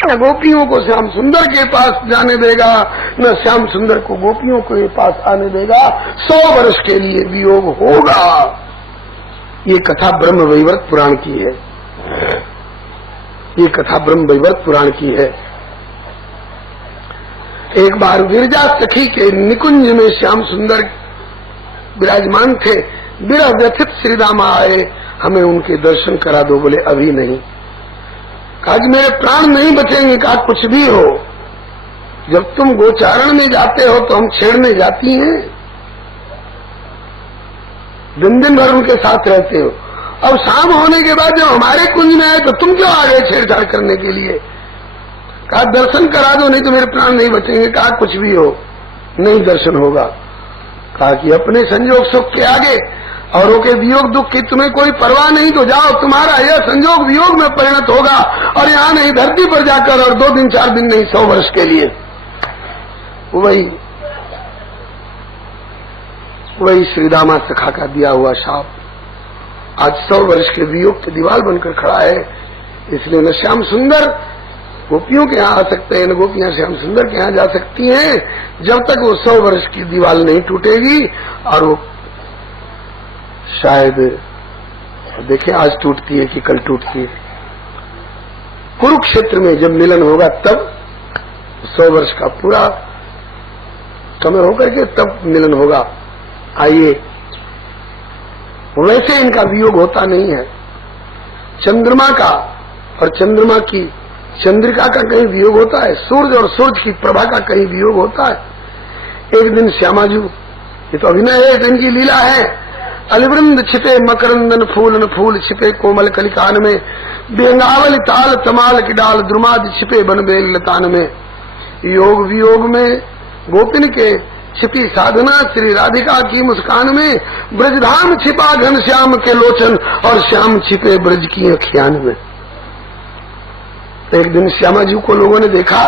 न गोपियों को श्याम सुंदर के पास जाने देगा, न श्याम सुंदर को गोपियों के पास आने देगा। 100 वर्ष के लिए वियोग होगा। ये कथा ब्रह्म वैवर्त पुराण की है। ये कथा ब्रह्म वैवर्त पुराण की है। एक बार विरजा सखी के निकुंज में श्याम सुंदर विराजमान थे। विरह व्यथित श्री रामा आए, हमें उनके दर्शन करा दो। बोले अभी नहीं। कहा कि मेरे प्राण नहीं बचेंगे। कहा कुछ भी हो, जब तुम गोचारण में जाते हो तो हम छेड़ने जाती हैं, दिन दिन भर उनके साथ रहते हो। अब शाम होने के बाद जब हमारे कुंज में आए तो तुम क्यों आ गए छेड़छाड़ करने के लिए? कहा दर्शन करा दो, नहीं तो मेरे प्राण नहीं बचेंगे। कहा कुछ भी हो, नहीं दर्शन होगा। कहा कि अपने संयोग सुख के आगे औरों के वियोग दुख की तुम्हें कोई परवाह नहीं, तो जाओ, तुम्हारा यह संयोग वियोग में परिणत होगा। और यहाँ नहीं, धरती पर जाकर, और 2 दिन 4 दिन नहीं, 100 वर्ष के लिए। वही श्रीदामा सखा का दिया हुआ शाप आज 100 वर्ष के वियोग की दीवार बनकर खड़ा है। इसलिए न श्याम सुंदर गोपियों के यहाँ आ सकते हैं, न गोपियां श्याम सुंदर के यहाँ जा सकती हैं, जब तक वो 100 वर्ष की दीवार नहीं टूटेगी। और वो शायद देखें आज टूटती है कि कल टूटती है। कुरुक्षेत्र में जब मिलन होगा तब 100 वर्ष का पूरा समय होकर के तब मिलन होगा। आइए, वैसे इनका वियोग होता नहीं है। चंद्रमा का और चंद्रमा की चंद्रिका का कहीं वियोग होता है, सूरज और सूरज की प्रभा का कहीं वियोग होता है। एक दिन श्यामाजू, ये तो अभिनय है, इनकी लीला है। अलवृंद छिपे मकरंदन फूलन फूल छिपे कोमल कलिकान में, बेंगावल ताल तमाल की डाल द्रुमाद छिपे बन बेल लतान में। योग वियोग में गोपिन के छिपी साधना श्री राधिका की मुस्कान में, ब्रजधाम छिपा घन श्याम के लोचन और श्याम छिपे ब्रज की अखियान में। एक दिन श्यामाजू को लोगों ने देखा,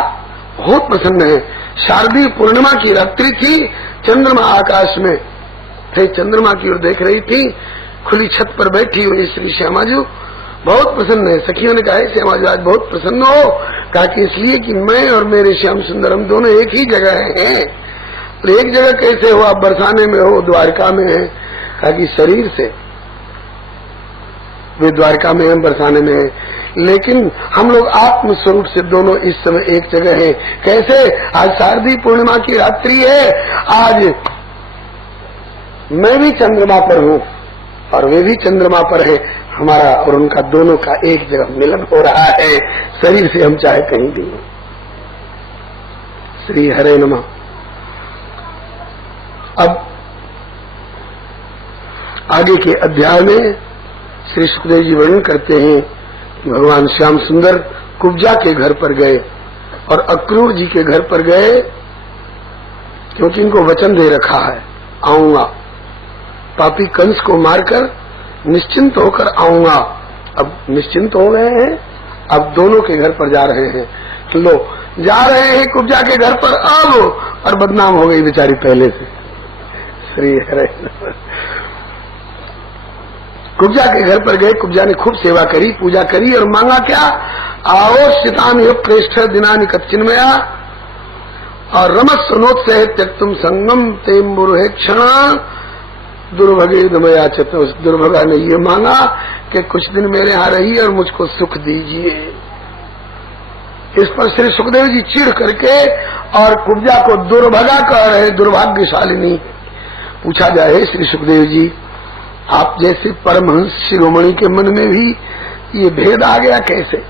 बहुत प्रसन्न है। शारदीय पूर्णिमा की रात्रि थी, चंद्रमा आकाश में थे, चंद्रमा की ओर देख रही थी। खुली छत पर बैठी हुई श्री श्यामाजू बहुत प्रसन्न है। सखियों ने कहा श्यामाजू आज बहुत प्रसन्न हो? कहा कि इसलिए कि मैं और मेरे श्याम सुंदर हम दोनों एक ही जगह हैं। तो एक जगह कैसे हो? आप बरसाने में हो, द्वारका में है। कहा कि शरीर से वे द्वारका में हैं, बरसाने में है, लेकिन हम लोग आत्म स्वरूप से दोनों इस समय एक जगह हैं। कैसे? आज शारदीय पूर्णिमा की रात्रि है, आज मैं भी चंद्रमा पर हूँ और वे भी चंद्रमा पर है। हमारा और उनका दोनों का एक जगह मिलन हो रहा है, शरीर से हम चाहे कहीं भी हो। श्री हरे नमः। अब आगे के अध्याय में श्री सुखदेव जी वर्णन करते हैं कि भगवान श्याम सुंदर कुब्जा के घर पर गए और अक्रूर जी के घर पर गए, क्योंकि इनको वचन दे रखा है आऊंगा, पापी कंस को मारकर निश्चिंत होकर आऊंगा। अब निश्चिंत हो गए हैं, अब दोनों के घर पर जा रहे हैं। लो, जा रहे हैं कुब्जा के घर पर अब, और बदनाम हो गई बेचारी पहले से। श्री हरे। कुब्जा के घर पर गए, कुब्जा ने खूब सेवा करी, पूजा करी और मांगा क्या? आओ शितान युग श्रेष्ठ दिनानि कच्चिन्मया और रमस सुनोत्सह त्यक्तुम संगम तेम बुरुहे क्षण दुर्भगे दमया चत। उस दुर्भगा ने ये मांगा कि कुछ दिन मेरे यहाँ रही और मुझको सुख दीजिए। इस पर श्री सुखदेव जी चिढ़ करके और कुब्जा को दुर्भगा कह रहे, दुर्भाग्यशालिनी। पूछा जाए श्री सुखदेव जी, आप जैसे परमहंस शिरोमणि के मन में भी ये भेद आ गया कैसे?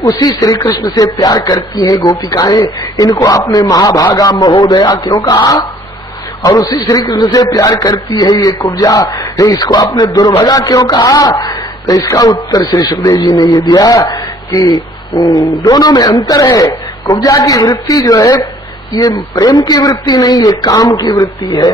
उसी श्री कृष्ण से प्यार करती हैं गोपिकाएं, इनको आपने महाभागा महोदया क्यों कहा? और उसी श्री कृष्ण से प्यार करती है ये कुब्जा, इसको आपने दुर्भगा क्यों कहा? तो इसका उत्तर श्री सुखदेव जी ने ये दिया कि दोनों में अंतर है। कुब्जा की वृत्ति जो है ये प्रेम की वृत्ति नहीं, ये काम की वृत्ति है।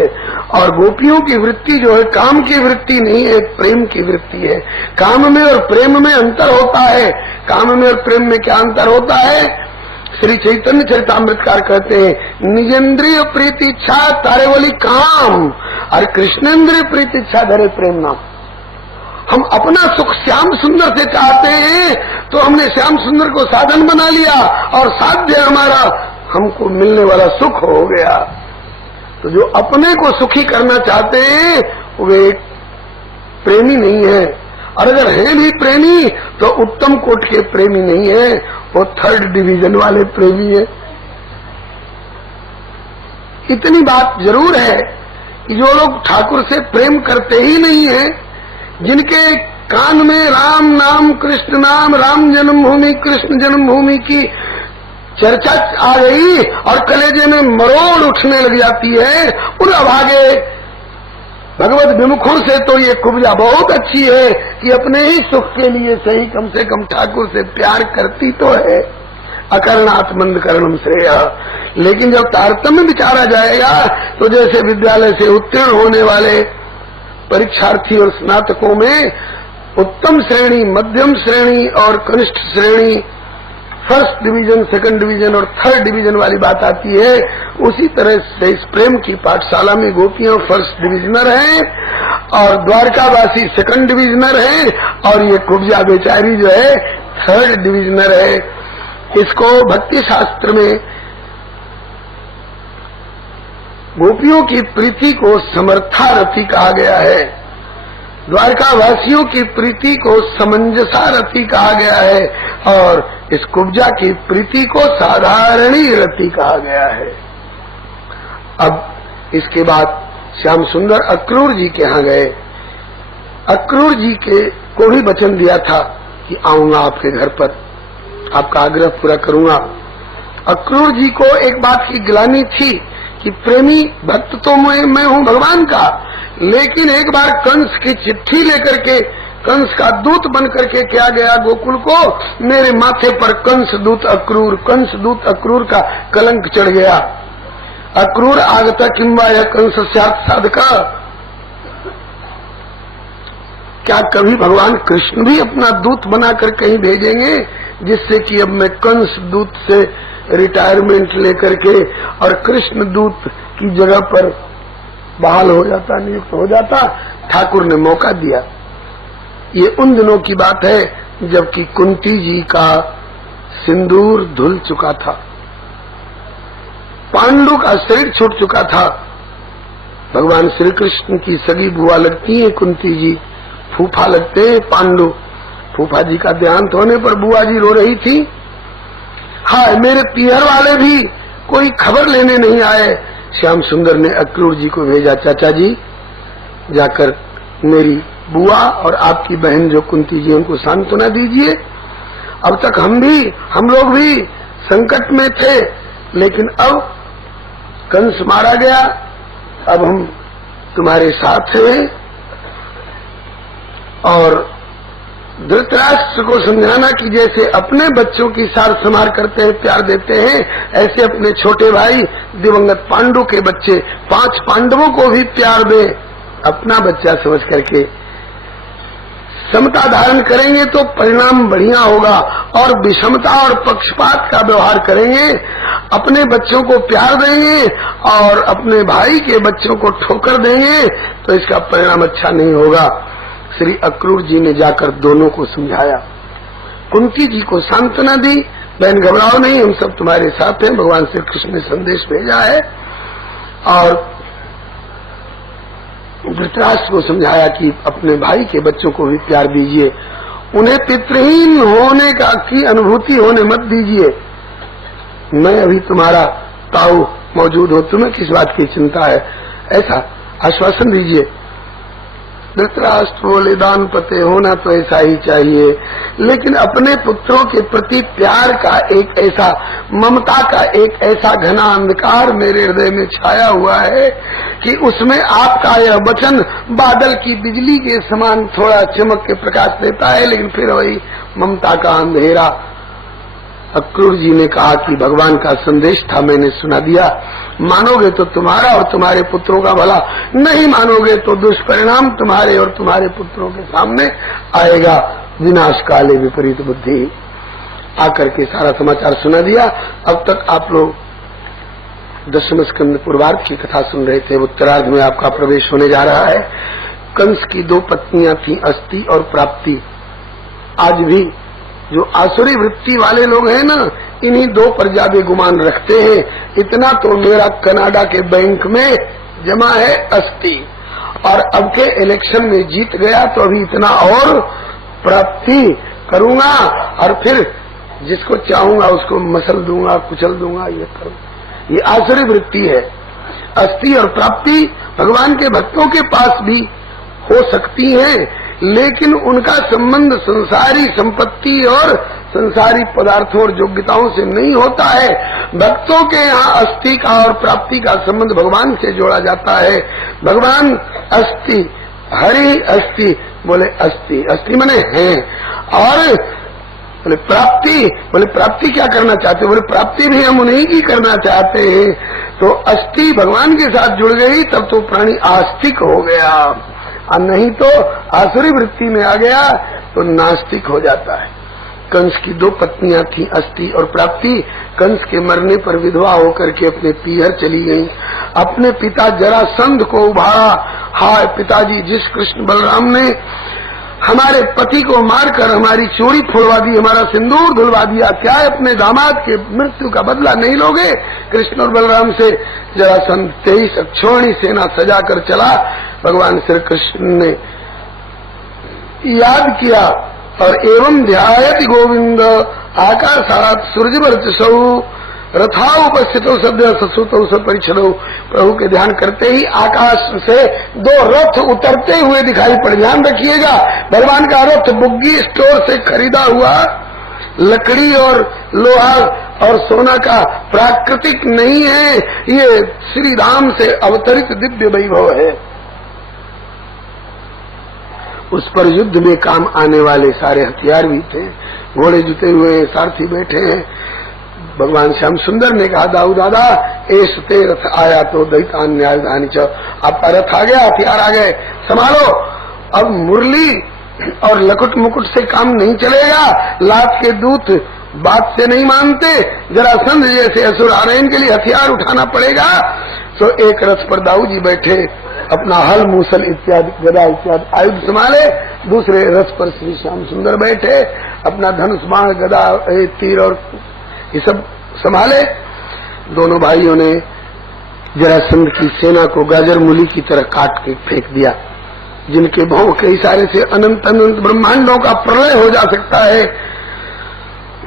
और गोपियों की वृत्ति जो है काम की वृत्ति नहीं है, प्रेम की वृत्ति है। काम में और प्रेम में अंतर होता है। काम में और प्रेम में क्या अंतर होता है? श्री चैतन्य चरितामृतकार कहते हैं, निजेंद्रिय प्रीति इच्छा तारे बोली काम, और कृष्णेंद्रिय प्रीति इच्छा धरे प्रेम नाम। हम अपना सुख श्याम सुंदर से चाहते हैं तो हमने श्याम सुंदर को साधन बना लिया और साध्य हमारा हमको मिलने वाला सुख हो गया। तो जो अपने को सुखी करना चाहते हैं वे प्रेमी नहीं है, और अगर हैं भी प्रेमी तो उत्तम कोट के प्रेमी नहीं है, वो 3rd डिवीजन वाले प्रेमी है। इतनी बात जरूर है कि जो लोग ठाकुर से प्रेम करते ही नहीं है, जिनके कान में राम नाम कृष्ण नाम राम जन्मभूमि कृष्ण जन्मभूमि की चर्चा आ गई और कलेजे में मरोड़ उठने लग जाती है, उन अभागे भगवत विमुखों से तो ये कुब्जा बहुत अच्छी है कि अपने ही सुख के लिए सही कम से कम ठाकुर से प्यार करती तो है। अकरणात् मंद करणम श्रेय। लेकिन जब तारतम्य विचारा जाएगा तो जैसे विद्यालय से उत्तीर्ण होने वाले परीक्षार्थी और स्नातकों में उत्तम श्रेणी, मध्यम श्रेणी और कनिष्ठ श्रेणी, 1st डिवीजन, 2nd डिवीजन और 3rd डिवीजन वाली बात आती है, उसी तरह से इस प्रेम की पाठशाला में गोपियां 1st डिवीजनर हैं और द्वारकावासी 2nd डिवीजनर हैं और ये कुब्जा बेचारी जो है 3rd डिवीजनर है। इसको भक्ति शास्त्र में गोपियों की प्रीति को समर्थारथी कहा गया है, द्वारकावासियों की प्रीति को समंजसारथी कहा गया है और इस कुब्जा की प्रीति को साधारणी रति कहा गया है। अब इसके बाद श्याम सुंदर अक्रूर जी के यहाँ गए। अक्रूर जी को भी वचन दिया था कि आऊंगा आपके घर पर, आपका आग्रह पूरा करूंगा। अक्रूर जी को एक बात की ग्लानि थी कि प्रेमी भक्त तो मैं हूं भगवान का, लेकिन एक बार कंस की चिट्ठी लेकर के कंस का दूत बन करके क्या गया गोकुल को, मेरे माथे पर कंस दूत अक्रूर का कलंक चढ़ गया। अक्रूर आगता किंबा या कंस स्यात् साधका। क्या कभी भगवान कृष्ण भी अपना दूत बनाकर कहीं भेजेंगे जिससे कि अब मैं कंस दूत से रिटायरमेंट लेकर के और कृष्ण दूत की जगह पर बहाल हो जाता, नियुक्त हो जाता? ठाकुर ने मौका दिया। ये उन दिनों की बात है जबकि कुंती जी का सिंदूर धुल चुका था, पांडु का शरीर छूट चुका था। भगवान श्री कृष्ण की सगी बुआ लगती है कुंती जी, फूफा लगते हैं पांडु। फूफा जी का देहांत होने पर बुआ जी रो रही थी। हाँ, मेरे पीहर वाले भी कोई खबर लेने नहीं आए। श्याम सुंदर ने अक्रूर जी को भेजा, चाचा जी जाकर मेरी बुआ और आपकी बहन जो कुंती जी उनको सांत्वना दीजिए। अब तक हम लोग भी संकट में थे, लेकिन अब कंस मारा गया, अब हम तुम्हारे साथ हैं। और धृतराष्ट्र को समझाना कि जैसे अपने बच्चों की सार संभार करते हैं, प्यार देते हैं, ऐसे अपने छोटे भाई दिवंगत पांडु के बच्चे 5 पांडवों को भी प्यार दे, अपना बच्चा समझ करके समता धारण करेंगे तो परिणाम बढ़िया होगा। और विषमता और पक्षपात का व्यवहार करेंगे, अपने बच्चों को प्यार देंगे और अपने भाई के बच्चों को ठोकर देंगे तो इसका परिणाम अच्छा नहीं होगा। श्री अक्रूर जी ने जाकर दोनों को समझाया, कुंती जी को सांत्वना दी, बहन घबराओ नहीं, हम सब तुम्हारे साथ हैं, भगवान श्री कृष्ण ने संदेश भेजा है। और धृतराष्ट्र को समझाया कि अपने भाई के बच्चों को भी प्यार दीजिए, उन्हें पितृहीन होने की अनुभूति होने मत दीजिए। मैं अभी तुम्हारा ताऊ मौजूद हो, तुम्हें किस बात की चिंता है, ऐसा आश्वासन दीजिए। धृतराष्ट्र बोले, दान पते होना तो ऐसा ही चाहिए, लेकिन अपने पुत्रों के प्रति प्यार का एक ऐसा, ममता का एक ऐसा घना अंधकार मेरे हृदय में छाया हुआ है कि उसमें आपका यह वचन बादल की बिजली के समान थोड़ा चमक के प्रकाश देता है, लेकिन फिर वही ममता का अंधेरा। अक्रूर जी ने कहा कि भगवान का संदेश था, मैंने सुना दिया, मानोगे तो तुम्हारा और तुम्हारे पुत्रों का भला, नहीं मानोगे तो दुष्परिणाम तुम्हारे और तुम्हारे पुत्रों के सामने आएगा। विनाश काले विपरीत बुद्धि। आकर के सारा समाचार सुना दिया। अब तक आप लोग 10वें स्कंद पूर्वार्ध की कथा सुन रहे थे, उत्तरार्ध में आपका प्रवेश होने जा रहा है। कंस की 2 पत्नियां थी, अस्ति और प्राप्ति। आज भी जो आसुरी वृत्ति वाले लोग हैं ना, इन्हीं 2 पर ज्यादा गुमान रखते हैं। इतना तो मेरा कनाडा के बैंक में जमा है अस्ति, और अब के इलेक्शन में जीत गया तो अभी इतना और प्राप्ति करूंगा, और फिर जिसको चाहूंगा उसको मसल दूंगा, कुचल दूंगा, ये करूंगा। ये आसुरी वृत्ति है। अस्ति और प्राप्ति भगवान के भक्तों के पास भी हो सकती है, लेकिन उनका संबंध संसारी संपत्ति और संसारी पदार्थों और योग्यताओं से नहीं होता है। भक्तों के यहाँ अस्ति का और प्राप्ति का संबंध भगवान से जोड़ा जाता है। भगवान अस्ति, हरि अस्ति, बोले अस्ति, अस्ति माने है, और बोले प्राप्ति क्या करना चाहते हो? बोले प्राप्ति भी हम उन्हीं की करना चाहते हैं। तो अस्थि भगवान के साथ जुड़ गई तब तो प्राणी आस्तिक हो गया, और नहीं तो आसुरी वृत्ति में आ गया तो नास्तिक हो जाता है। कंस की 2 पत्नियां थी, अस्थि और प्राप्ति। कंस के मरने पर विधवा होकर के अपने पीहर चली गईं। अपने पिता जरासंध को उभारा, हाय पिताजी, जिस कृष्ण बलराम ने हमारे पति को मारकर हमारी चोरी फोड़वा दी, हमारा सिंदूर धुलवा दिया, क्या अपने दामाद के मृत्यु का बदला नहीं लोगे? कृष्ण और बलराम से जरासंध 23 अक्षौणी सेना सजा कर चला। भगवान श्री कृष्ण ने याद किया और एवं ध्यायति गोविंद आकाशात सूर्यवर्चसौ रथा उपस्थितो सद्य ससुतो सपरिच्छदो। प्रभु के ध्यान करते ही आकाश से 2 रथ उतरते हुए दिखाई पड़े। ध्यान रखिएगा, भगवान का रथ बुग्गी स्टोर से खरीदा हुआ लकड़ी और लोहा और सोना का प्राकृतिक नहीं है, ये श्री राम से अवतरित दिव्य वैभव है। उस पर युद्ध में काम आने वाले सारे हथियार भी थे, घोड़े जुते हुए, सारथी बैठे हैं। भगवान श्याम सुंदर ने कहा, दाऊ दादा एस ते रथ आया तो दैतान न्यायधानी च, आपका रथ आ गया, हथियार आ गए, संभालो। अब मुरली और लकुट मुकुट से काम नहीं चलेगा, लात के दूत बात से नहीं मानते, जरासंध जैसे असुर आ रहे हैं, इनके लिए हथियार उठाना पड़ेगा। तो एक रथ पर दाऊ जी बैठे, अपना हल मूसल इत्यादि गदा इत्यादि आयुध संभाले, दूसरे रथ पर श्री श्याम सुंदर बैठे, अपना धनुष बाण गदा तीर और ये सब संभाले। दोनों भाइयों ने जरासंध की सेना को गाजर मूली की तरह काट के फेंक दिया, जिनके भौं के इशारे से अनंत अनंत ब्रह्मांडों का प्रलय हो जा सकता है।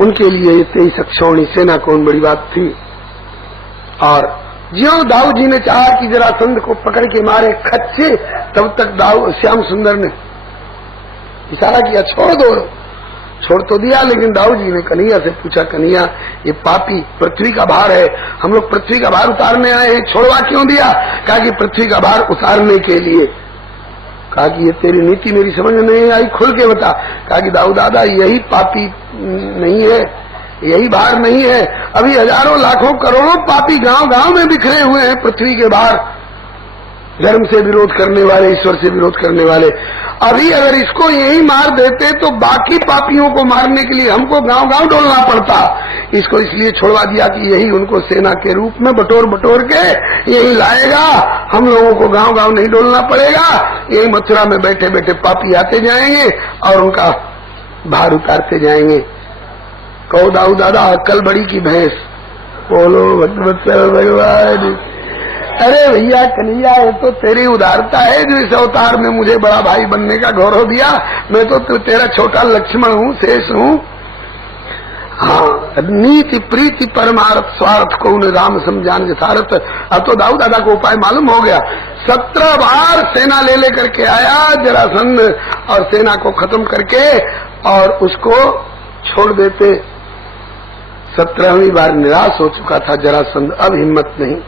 उनके लिए ये 23 अक्षौणी सेना कौन बड़ी बात थी। और ज्यों दाऊ जी ने चाहा कि जरासंध को पकड़ के मारे खच्चे, तब तक दाऊ श्याम सुंदर ने इशारा किया, छोड़ दो। छोड़ तो दिया, लेकिन दाऊ जी ने कन्हैया से पूछा, कन्हैया ये पापी पृथ्वी का भार है, हम लोग पृथ्वी का भार उतारने आए हैं, छोड़वा क्यों दिया? कहा कि पृथ्वी का भार उतारने के लिए। कहा कि ये तेरी नीति मेरी समझ में नहीं आई, खुल के बता। कहा कि दाऊ दादा यही पापी नहीं है, यही भार नहीं है, अभी हजारों लाखों करोड़ों पापी गांव गांव में बिखरे हुए हैं पृथ्वी के भार, धर्म से विरोध करने वाले, ईश्वर से विरोध करने वाले। अभी अगर इसको यही मार देते तो बाकी पापियों को मारने के लिए हमको गांव गांव डोलना पड़ता। इसको इसलिए छोड़वा दिया कि यही उनको सेना के रूप में बटोर बटोर के यही लाएगा, हम लोगों को गांव गांव नहीं डोलना पड़ेगा। यही मथुरा में बैठे बैठे पापी आते जाएंगे और उनका भार उतारते जाएंगे। कहो दाऊ दादा अक्ल बड़ी की भैंस, बोलो भगवान। अरे भैया कन्हैया, ये तो तेरी उदारता है जो इस अवतार में मुझे बड़ा भाई बनने का गौरव दिया। मैं तो तेरा छोटा लक्ष्मण हूँ, शेष हूँ। हाँ, नीति प्रीति परमार्थ स्वार्थ को उन्हें राम समझान यथार्थ। अब तो दाऊ दादा को उपाय मालूम हो गया। 17 बार सेना ले लेकर के आया जरासंध, और सेना को खत्म करके और उसको छोड़ देते। 17वीं बार निराश हो चुका था जरासंध, अब हिम्मत नहीं।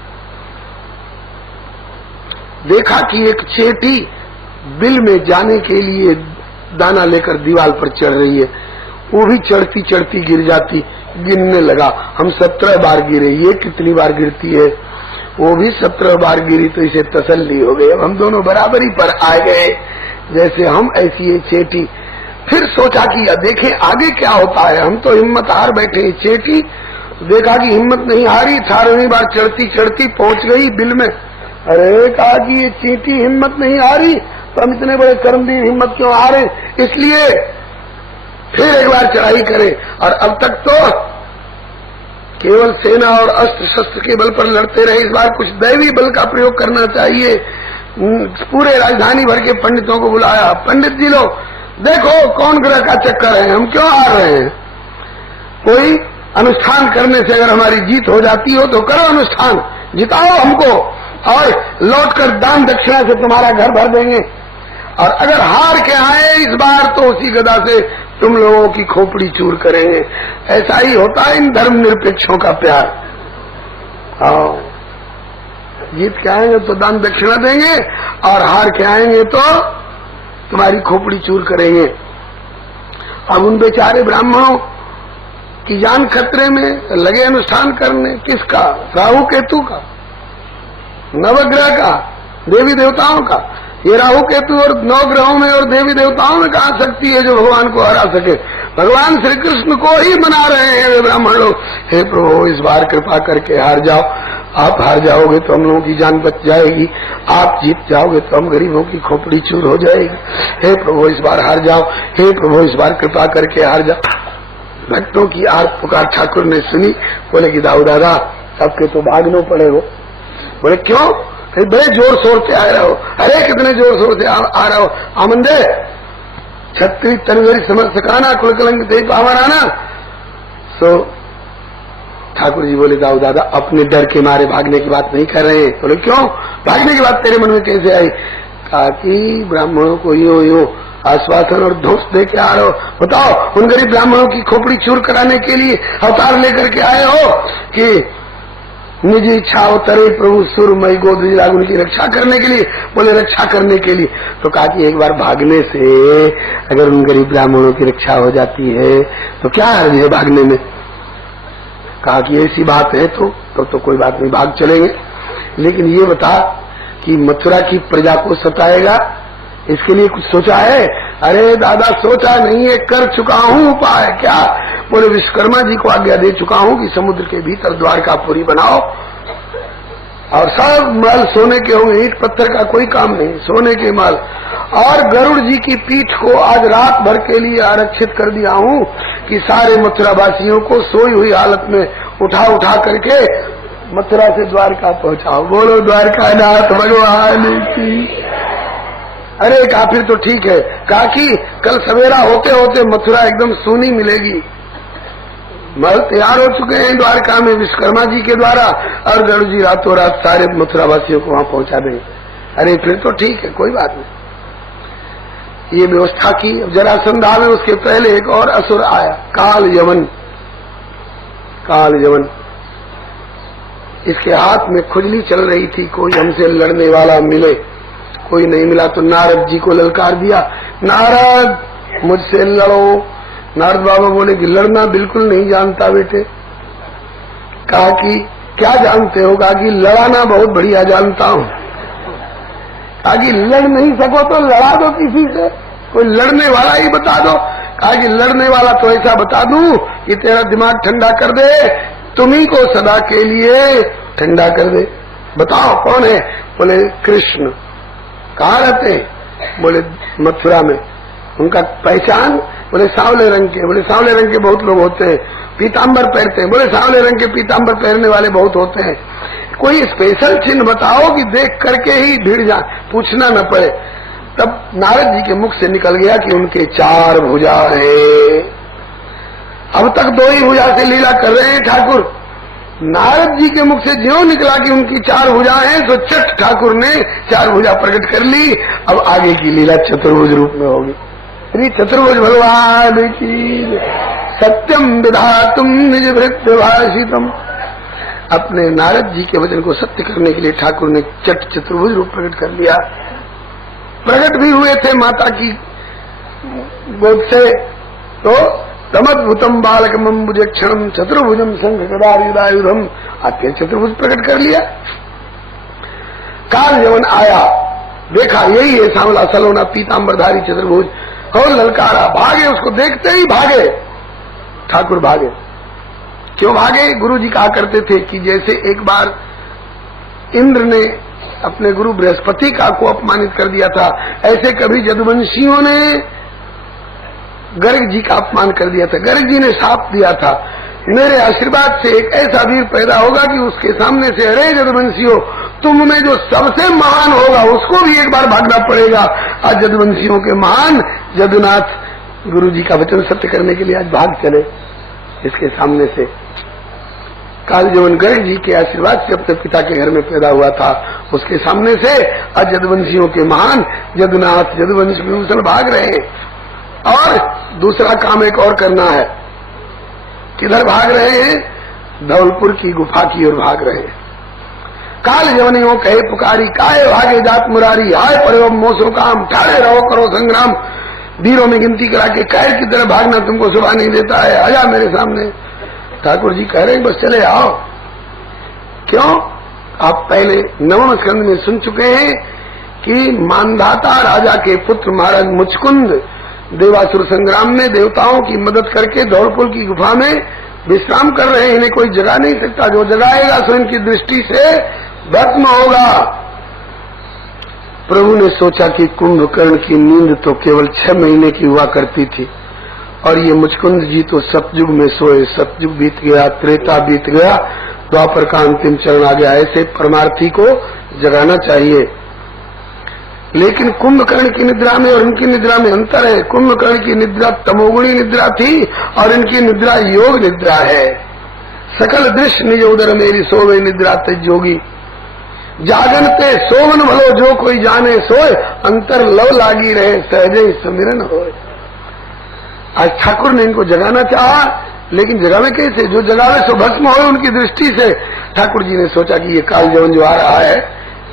देखा कि एक चेटी बिल में जाने के लिए दाना लेकर दीवार पर चढ़ रही है, वो भी चढ़ती चढ़ती गिर जाती। गिनने लगा, हम 17 बार गिरे, ये कितनी बार गिरती है? वो भी 17 बार गिरी, तो इसे तसल्ली हो गई, अब हम दोनों बराबरी पर आ गए, जैसे हम ऐसी ये चेटी। फिर सोचा कि देखें आगे क्या होता है, हम तो हिम्मत हार बैठे। चेटी देखा कि हिम्मत नहीं हारी, 18वीं बार चढ़ती चढ़ती पहुंच गई बिल में। अरे कहा कि ये चींटी हिम्मत नहीं हारी, तो हम इतने बड़े कर्मवीर हिम्मत क्यों आ रहे? इसलिए फिर एक बार चढ़ाई करें। और अब तक तो केवल सेना और अस्त्र शस्त्र के बल पर लड़ते रहे, इस बार कुछ दैवी बल का प्रयोग करना चाहिए। पूरे राजधानी भर के पंडितों को बुलाया, पंडित जी लोग देखो कौन ग्रह का चक्कर है, हम क्यों आ रहे हैं? कोई अनुष्ठान करने से अगर हमारी जीत हो जाती हो तो करो अनुष्ठान, जिताओ हमको और लौटकर दान दक्षिणा से तुम्हारा घर भर देंगे। और अगर हार के आए इस बार तो उसी गदा से तुम लोगों की खोपड़ी चूर करेंगे। ऐसा ही होता है इन धर्मनिरपेक्षों का प्यार। आओ, जीत के आएंगे तो दान दक्षिणा देंगे और हार के आएंगे तो तुम्हारी खोपड़ी चूर करेंगे। अब उन बेचारे ब्राह्मणों की जान खतरे में, लगे अनुष्ठान करने। किसका? राहु केतु का, नवग्रह का, देवी देवताओं का। ये राहु केतु और नवग्रहों में और देवी देवताओं में कहाँ शक्ति है जो भगवान को हरा सके? भगवान श्री कृष्ण को ही मना रहे हैं वे ब्राह्मण लोग। हे प्रभु, इस बार कृपा करके हार जाओ। आप हार जाओगे तो हम लोगों की जान बच जाएगी, आप जीत जाओगे तो हम गरीबों की खोपड़ी चूर हो जाएगी। हे प्रभु, इस बार हार जाओ। हे प्रभु, इस बार कृपा करके हार जाओ। भक्तों की आर्त पुकार ठाकुर ने सुनी। बोले कि दाऊ दादा, सबके तो भागना पड़ेगा। बोले क्यों? बड़े जोर शोर से आ रहे हो। अरे कितने जोर शोर से आ रहे हो? आमंदे छत्री तनवरी समझ सकाना, कुल कलंक तेज पावर आना। सो ठाकुर जी बोले दाऊ दादा, अपने डर के मारे भागने की बात नहीं कर रहे हैं। बोले क्यों? भागने की बात तेरे मन में कैसे आई? कहा कि ब्राह्मणों को यो आश्वासन और ध्वंस दे के आ रहे हो। बताओ, उन गरीब ब्राह्मणों की खोपड़ी चूर कराने के लिए अवतार लेकर के आए हो कि निज इच्छा अवतरे प्रभु सुरमई गोद लागू, उनकी रक्षा करने के लिए? बोले रक्षा करने के लिए। तो कहा कि एक बार भागने से अगर उन गरीब ब्राह्मणों की रक्षा हो जाती है तो क्या हर्ज है भागने में? कहा कि ऐसी बात है तो कोई बात नहीं, भाग चलेंगे। लेकिन ये बता कि मथुरा की प्रजा को सताएगा, इसके लिए कुछ सोचा है? अरे दादा, सोचा नहीं है, कर चुका हूँ उपाय। क्या? बोले विश्वकर्मा जी को आज्ञा दे चुका हूँ कि समुद्र के भीतर द्वारकापुरी बनाओ और सब महल सोने के होंगे, ईंट पत्थर का कोई काम नहीं, सोने के महल। और गरुड़ जी की पीठ को आज रात भर के लिए आरक्षित कर दिया हूँ कि सारे मथुरा वासियों को सोई हुई हालत में उठा उठा करके मथुरा से द्वारका पहुंचाओ। बोलो द्वारकानाथ भगवान की। अरे कहा फिर तो ठीक है। कहा कि कल सवेरा होते होते मथुरा एकदम सूनी मिलेगी। महल तैयार हो चुके हैं द्वारका में विश्वकर्मा जी के द्वारा, और गरुड़ जी रातों रात सारे मथुरा वासियों को वहां पहुंचा देंगे। अरे फिर तो ठीक है, कोई बात नहीं। ये व्यवस्था की। जरासंध में उसके पहले एक और असुर आया, काल यवन। काल यवन, इसके हाथ में खुजली चल रही थी, कोई हमसे लड़ने वाला मिले। कोई नहीं मिला तो नारद जी को ललकार दिया, नारद मुझसे लड़ो। नारद बाबा बोले कि लड़ना बिल्कुल नहीं जानता बेटे। कहा कि क्या जानते हो? कहा कि लड़ाना बहुत बढ़िया जानता हूँ। कहा कि लड़ नहीं सको तो लड़ा दो किसी से, कोई लड़ने वाला ही बता दो। कहा कि लड़ने वाला तो ऐसा बता दूं कि तेरा दिमाग ठंडा कर दे, तुम्ही को सदा के लिए ठंडा कर दे। बताओ कौन है? बोले कृष्ण। कहाँ रहते हैं? बोले मथुरा में। उनका पहचान? बोले सांवले रंग के। बोले सांवले रंग के बहुत लोग होते हैं। पीताम्बर पहनते हैं? बोले सांवले रंग के पीताम्बर पहनने वाले बहुत होते हैं। कोई स्पेशल चिन्ह बताओ कि देख करके ही भिड़ जाए, पूछना न पड़े। तब नारद जी के मुख से निकल गया कि उनके 4 भुजा है। अब तक 2 ही भुजा से लीला कर रहे हैं ठाकुर। नारद जी के मुख से ज्यों निकला कि उनकी 4 भुजा हैं, तो चट ठाकुर ने 4 भुजा प्रकट कर ली। अब आगे की लीला चतुर्भुज रूप में होगी। श्री चतुर्भुज भगवान की। सत्यम विधातुम निज भृत्य भाषितम। अपने नारद जी के वचन को सत्य करने के लिए ठाकुर ने चट चतुर्भुज रूप प्रकट कर लिया। प्रकट भी हुए थे माता की गोद से। तो तमद्भुतम बालकम भुजक्षणम चतुर्भुजम शंख गदायुधायुधम, आते चतुर्भुज प्रकट कर लिया। काल यवन आया, देखा यही है सांवला सलोना पीताम्बरधारी चतुर्भुज, और ललकारा। भागे, उसको देखते ही भागे। ठाकुर भागे। क्यों भागे? गुरु जी कहा करते थे कि जैसे एक बार इंद्र ने अपने गुरु बृहस्पति का को अपमानित कर दिया था, ऐसे कभी यदुवंशियों ने गर्ग जी का अपमान कर दिया था। गर्ग जी ने शाप दिया था, मेरे आशीर्वाद से एक ऐसा वीर पैदा होगा कि उसके सामने से अरे यदुवंशियों, तुम में जो सबसे महान होगा उसको भी एक बार भागना पड़ेगा। आज यदुवंशियों के महान यदुनाथ गुरु जी का वचन सत्य करने के लिए आज भाग चले इसके सामने से। कालजवन गर्ग जी के आशीर्वाद से अपने पिता के घर में पैदा हुआ था, उसके सामने से आज यदुवंशियों के महान यदुनाथ यदुवंश विभूषण भाग रहे हैं। और दूसरा काम एक और करना है। किधर भाग रहे हैं? धौलपुर की गुफा की ओर भाग रहे हैं। काल जवनियों कहे पुकारी, काहे भागे जात मुरारी, हाय परे मोसो काम, ठाड़े रहो करो संग्राम। वीरों में गिनती करा के कैर की तरह भागना तुमको शोभा नहीं देता है, आजा मेरे सामने। ठाकुर जी कह रहे हैं बस चले आओ। क्यों? आप पहले नवम स्कंद में सुन चुके हैं कि मानधाता राजा के पुत्र महाराज मुचकुंद देवासुर संग्राम में देवताओं की मदद करके धौलपुर की गुफा में विश्राम कर रहे हैं। इन्हें कोई जगा नहीं सकता, जो जगाएगा सो इनकी दृष्टि से भस्म होगा। प्रभु ने सोचा कि कुंभकर्ण की नींद तो केवल 6 महीने की हुआ करती थी और ये मुचकुंद जी तो सतयुग में सोए। सतयुग बीत गया, त्रेता बीत गया, द्वापर का अंतिम चरण आ गया। ऐसे परमार्थी को जगाना चाहिए। लेकिन कुंभकर्ण की निद्रा में और इनकी निद्रा में अंतर है। कुंभकर्ण की निद्रा तमोगुणी निद्रा थी और इनकी निद्रा योग निद्रा है। सकल दृश्य निज उदर मेरी सोवे निद्रा तेज जोगी, जागन ते सोवन भलो जो कोई जाने सोए, अंतर लव लागी रहे सहजे समिरन होए। आज ठाकुर ने इनको जगाना चाहा, लेकिन जगावे कैसे? जो जगावे सो भस्म होए उनकी दृष्टि से। ठाकुर जी ने सोचा कि ये काल जवन जो आ रहा है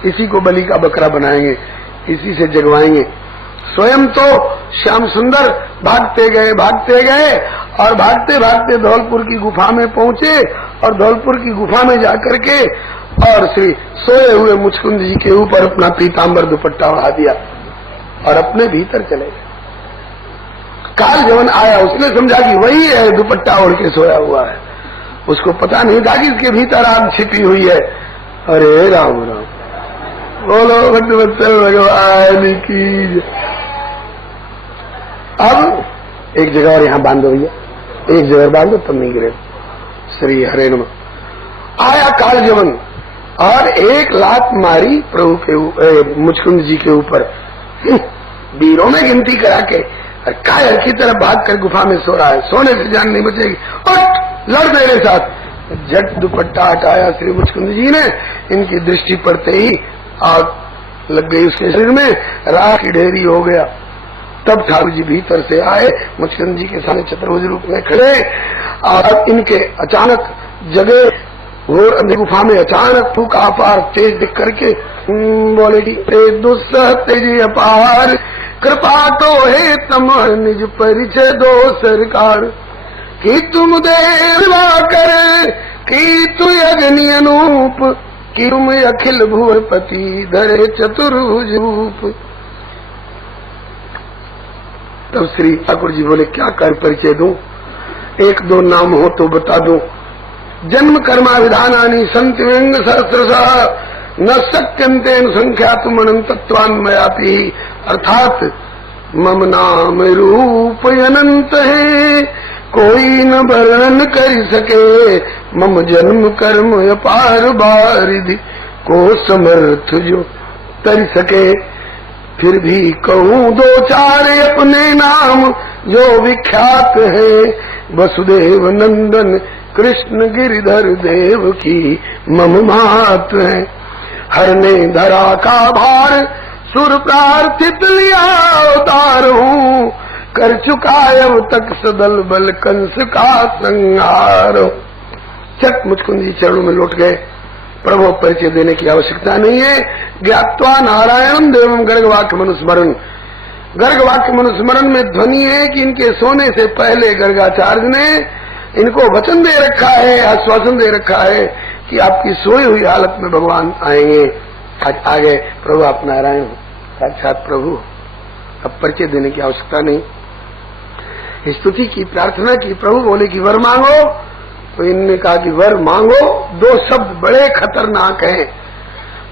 इसी को बलि का बकरा बनाएंगे, इसी से जगवाएंगे। स्वयं तो श्याम सुंदर भागते गए और भागते भागते धौलपुर की गुफा में पहुंचे और धौलपुर की गुफा में जाकर के और श्री सोए हुए मुचकुंद जी के ऊपर अपना पीतांबर दुपट्टा उड़ा दिया और अपने भीतर चले गए। काल जवन आया, उसने समझा कि वही है दुपट्टा ओढ़ के सोया हुआ है। उसको पता नहीं था कि इसके भीतर आग छिपी हुई है। अरे राम राम, बोलो भक्तवत्सल भगवान की। अब एक जगह और यहाँ बांधो भैया, एक जगह बांधो तब नहीं गिरे। श्री हरे नमः। आया काल जवन और एक लात मारी प्रभु के मुचकुंद जी के ऊपर। वीरों में गिनती करा के कायर की तरह भाग कर गुफा में सो रहा है, सोने से जान नहीं बचेगी। उठ, लड़ मेरे साथ। झट दुपट्टा हटाया श्री मुचकुंद जी ने। इनकी दृष्टि पड़ते ही आग लग गई उसके शरीर में, राख की ढेरी हो गया। तब ठाकुर जी भीतर से आए, मुचकुंद जी के सामने चतुर्भुज रूप में खड़े और अब इनके अचानक जगह घोर अंधेरी गुफा में अचानक फूका अपार तेज दिख करके बोले कि दुस्सह तेज अपार, कृपा तो है तम निज परिचय दो सरकार, कि तुम देवा करे कि तु अग्नि अनूप, कि तुम अखिल भुवनपति धरे चतुर्भुज रूप। तब श्री ठाकुर जी बोले क्या कर परिचय दूं? 1-2 नाम हो तो बता दो। जन्म कर्मा विधानानि संति व्यंग सहस्रशः, न शक्यन्तेन संख्यातुम अनंतत्वान्मयापि। अर्थात मम नाम रूप अनंत है, कोई न वर्णन कर सके। मम जन्म कर्म अपार बारिधि, को समर्थ जो कर सके। फिर भी कहूँ 2-4 अपने नाम जो विख्यात है, वसुदेव नंदन कृष्ण गिरिधर देव की मम मात है। हर ने धरा का भार सुर प्रार्थित लिया अवतार हूँ, कर चुका अब तक सदल बल कंस का संहार। चट मुचकुंद जी चरणों में लौट गए। प्रभु परिचय देने की आवश्यकता नहीं है। ज्ञात्वा नारायणम देवम गर्गवाक्य मनुस्मरण। गर्गवाक्य मनुस्मरण में ध्वनि है कि इनके सोने से पहले गर्गाचार्य ने इनको वचन दे रखा है, आश्वासन दे रखा है कि आपकी सोई हुई हालत में भगवान आएंगे। आज आ गए प्रभु, आप नारायण हो, साक्षात प्रभु। अब परिचय देने की आवश्यकता नहीं। स्तुति की, प्रार्थना की। प्रभु बोले कि वर मांगो, तो इनने कहा कि वर मांगो। 2 शब्द बड़े खतरनाक हैं।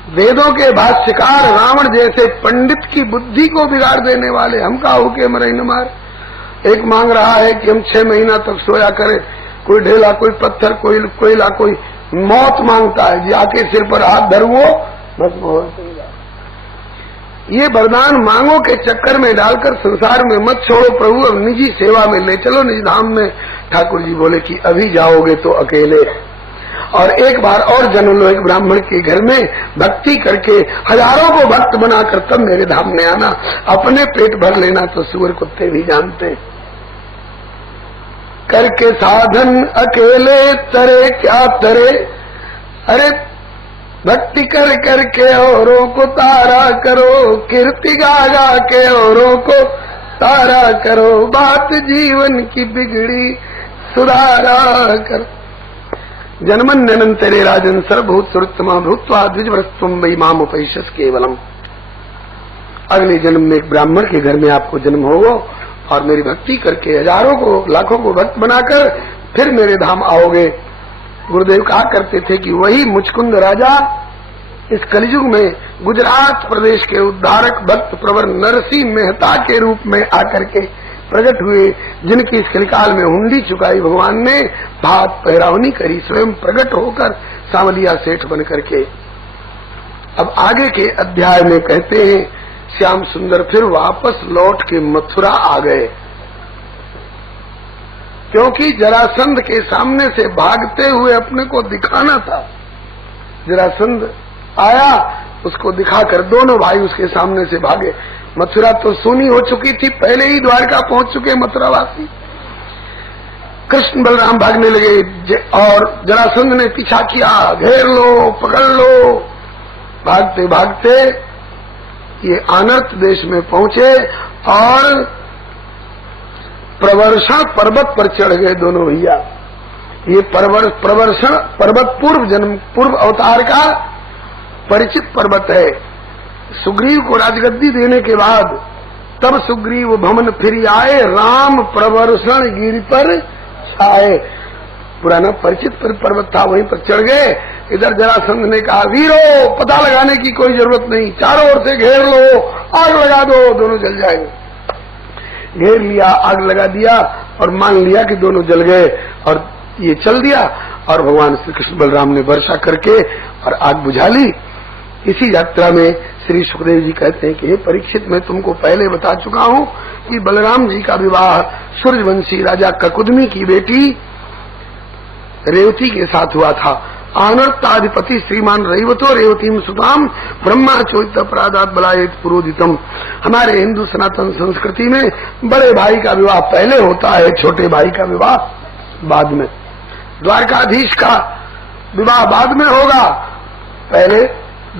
वेदों के भाष्यकार रावण जैसे पंडित की बुद्धि को बिगाड़ देने वाले हम का हो के मरे न मार। एक मांग रहा है कि हम 6 महीना तक सोया करें, कोई ढेला, कोई पत्थर, कोई कोयला, कोई मौत मांगता है जी आके सिर पर हाथ धरुओ बस हो। ये वरदान मांगो के चक्कर में डालकर संसार में मत छोड़ो प्रभु, अब निजी सेवा में ले चलो निज धाम में। ठाकुर जी बोले कि अभी जाओगे तो अकेले, और एक बार और जन्म लो एक ब्राह्मण के घर में, भक्ति करके हजारों को भक्त बनाकर तब मेरे धाम में आना। अपने पेट भर लेना तो सुअर कुत्ते भी जानते। करके साधन अकेले तरे क्या तरे, अरे भक्ति कर करके औरों को तारा करो, कीर्ति गा गा के औरों को तारा करो, बात जीवन की बिगड़ी सुधारा कर। जन्मन्यनन तेरे राजन सर्वभूत सुरतमा भूतवा द्विजवरस्त्वं वै माम उपैश्यस केवलम। अगले जन्म में एक ब्राह्मण के घर में आपको जन्म होगा और मेरी भक्ति करके हजारों को लाखों को भक्त बनाकर फिर मेरे धाम आओगे। गुरुदेव कहा करते थे कि वही मुचकुंद राजा इस कलयुग में गुजरात प्रदेश के उद्धारक भक्त प्रवर नरसिंह मेहता के रूप में आकर के प्रकट हुए, जिनकी इस कलिकाल में हुंडी चुकाई भगवान ने, भात पहरावनी करी, स्वयं प्रकट होकर सांवलिया सेठ बन करके। अब आगे के अध्याय में कहते हैं श्याम सुंदर फिर वापस लौट के मथुरा आ गए, क्योंकि जरासंध के सामने से भागते हुए अपने को दिखाना था। जरासंध आया, उसको दिखाकर दोनों भाई उसके सामने से भागे। मथुरा तो सुनी हो चुकी थी, पहले ही द्वारका पहुंच चुके मथुरावासी। कृष्ण बलराम भागने लगे और जरासंध ने पीछा किया, घेर लो, पकड़ लो। भागते भागते ये आनर्त देश में पहुंचे और प्रवर्षण पर्वत पर चढ़ गए दोनों भैया। ये प्रवर्षण पर्वत पूर्व अवतार का परिचित पर्वत है। सुग्रीव को राजगद्दी देने के बाद तब सुग्रीव भवन फिर आए, राम प्रवर्षण गिरि पर छाए। पुराना परिचित पर्वत था, वहीं पर चढ़ गए। इधर जरासंध ने कहा वीरो पता लगाने की कोई जरूरत नहीं, चारों ओर से घेर लो, आग लगा दो, दोनों जल जाएंगे। घेर लिया, आग लगा दिया और मान लिया कि दोनों जल गए और ये चल दिया। और भगवान श्री कृष्ण बलराम ने वर्षा करके और आग बुझा ली। इसी यात्रा में श्री सुखदेव जी कहते हैं कि हे परीक्षित, मैं तुमको पहले बता चुका हूं कि बलराम जी का विवाह सूर्यवंशी राजा ककुदमी की बेटी रेवती के साथ हुआ था। आनर्ताधिपति श्रीमान रैवतो रेवतीम सुताम ब्रह्मा चोदित अपराधात बलायत पुरोदितम। हमारे हिंदू सनातन संस्कृति में बड़े भाई का विवाह पहले होता है, छोटे भाई का विवाह बाद में। द्वारकाधीश का विवाह बाद में होगा, पहले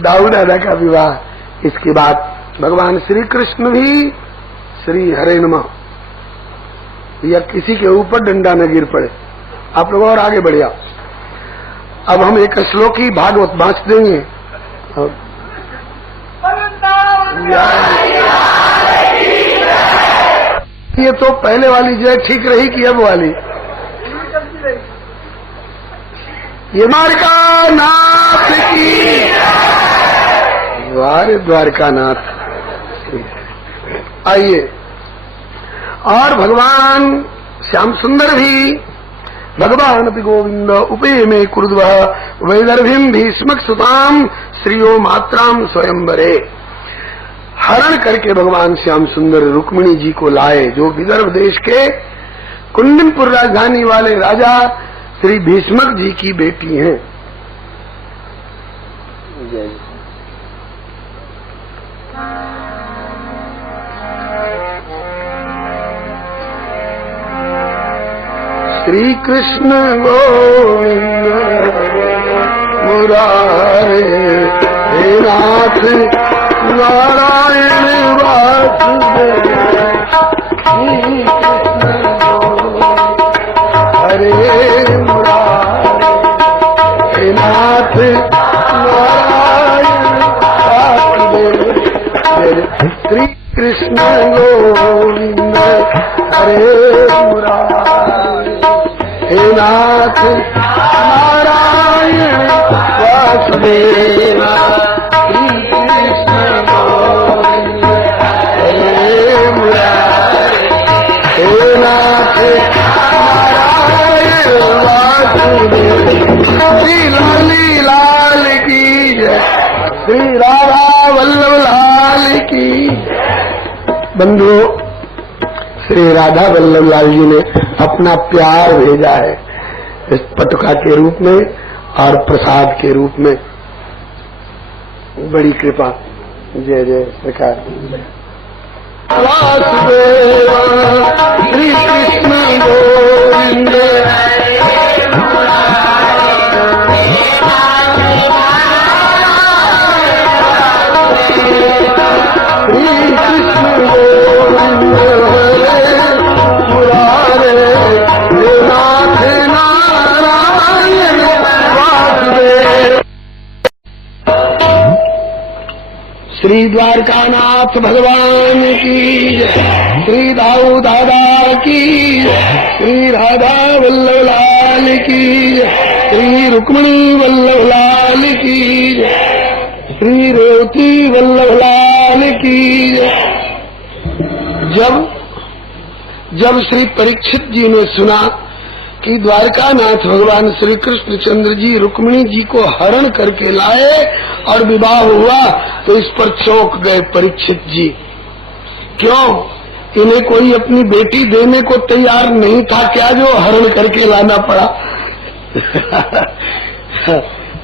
दाऊद दादा का विवाह, इसके बाद भगवान श्री कृष्ण भी श्री हरे नमः या किसी के ऊपर डंडा न गिर पड़े। आप लोग और आगे बढ़िया। अब हम एक श्लोकी भागवत बाँच देंगे। ये तो पहले वाली जय ठीक रही कि अब वाली? ये द्वारका नाथ की, द्वारका नाथ। आइए, और भगवान श्याम सुंदर भी भगवान अपि गोविंद उपे में कुरुद्व वैदर्भिम भीष्मक सुताम श्रियो मात्राम स्वयंवरे। हरण करके भगवान श्याम सुंदर रुक्मिणी जी को लाए, जो विदर्भ देश के कुंडनपुर राजधानी वाले राजा श्री भीष्मक जी की बेटी हैं। श्री कृष्ण गोविंद मुरारे, हे नाथ नारायण वासुदेव, हरे मुरारे, हे नाथ नारायण वासुदेव। श्री कृष्ण गोविंद हरे मुरारे, हे नाथ नारायण वासुदेव, बंधुओं, श्री राधा वल्लभ लाल जी ने अपना प्यार भेजा है इस पटुका के रूप में और प्रसाद के रूप में। बड़ी कृपा। जय जय सरकार। वासुदेव श्री कृष्ण गोविंद श्री द्वारकानाथ भगवान की जय, श्री दाऊ दादा की जय, श्री राधा वल्लभ लाल की जय, श्री रुक्मिणी वल्लभ लाल की जय, श्री रेवती वल्लभ लाल की जय। जब श्री परीक्षित जी ने सुना कि द्वारकानाथ भगवान श्री कृष्ण चंद्र जी रुक्मिणी जी को हरण करके लाए और विवाह हुआ, तो इस पर चौंक गए परीक्षित जी। क्यों? इन्हें कोई अपनी बेटी देने को तैयार नहीं था क्या, जो हरण करके लाना पड़ा?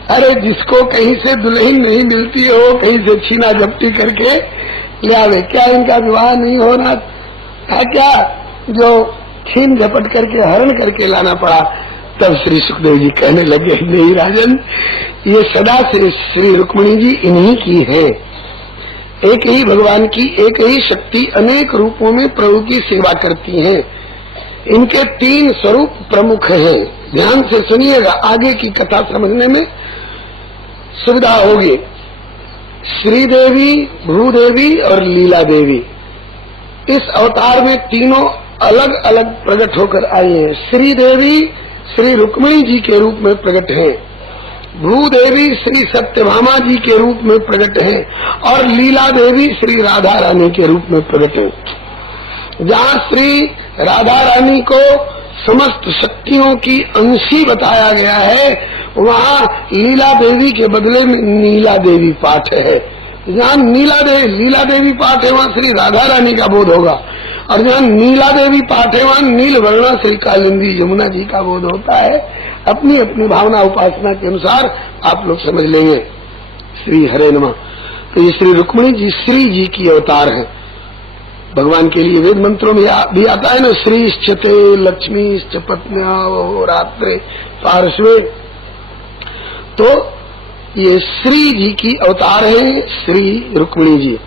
अरे जिसको कहीं से दुल्हन नहीं मिलती हो, कहीं से छीना झपटी करके ले आवे, क्या इनका विवाह नहीं होना था क्या, जो छीन झपट करके हरण करके लाना पड़ा? तब श्री सुखदेव जी कहने लगे, नहीं राजन, ये सदा से श्री रुक्मिणी जी इन्हीं की है। एक ही भगवान की एक ही शक्ति अनेक रूपों में प्रभु की सेवा करती है। इनके 3 स्वरूप प्रमुख हैं। ध्यान से सुनिएगा, आगे की कथा समझने में सुविधा होगी। श्रीदेवी, भूदेवी और लीला देवी, इस अवतार में तीनों अलग अलग प्रकट होकर आई हैं। श्री देवी श्री रुक्मिणी जी के रूप में प्रकट हैं, भूदेवी श्री सत्यभामा जी के रूप में प्रकट हैं और लीला देवी श्री राधा रानी के रूप में प्रकट हैं। जहाँ श्री राधा रानी को समस्त शक्तियों की अंशी बताया गया है, वहाँ लीला देवी के बदले में नीला देवी पाठ है। जहाँ लीला देवी पाठ है, वहाँ श्री राधा रानी का बोध होगा, और जहाँ नीला देवी पाठ है, वहाँ नील वर्णा श्री कालिंदी यमुना जी का बोध होता है। अपनी अपनी भावना उपासना के अनुसार आप लोग समझ लेंगे। श्री हरे नमः। तो ये श्री रुक्मिणी जी श्री जी की अवतार है। भगवान के लिए वेद मंत्रों में भी आता है ना, श्रीश्चते लक्ष्मीश्च पत्न्या वो रात्रे पार्श्वे। तो ये श्री जी की अवतार है श्री रुक्मिणी जी।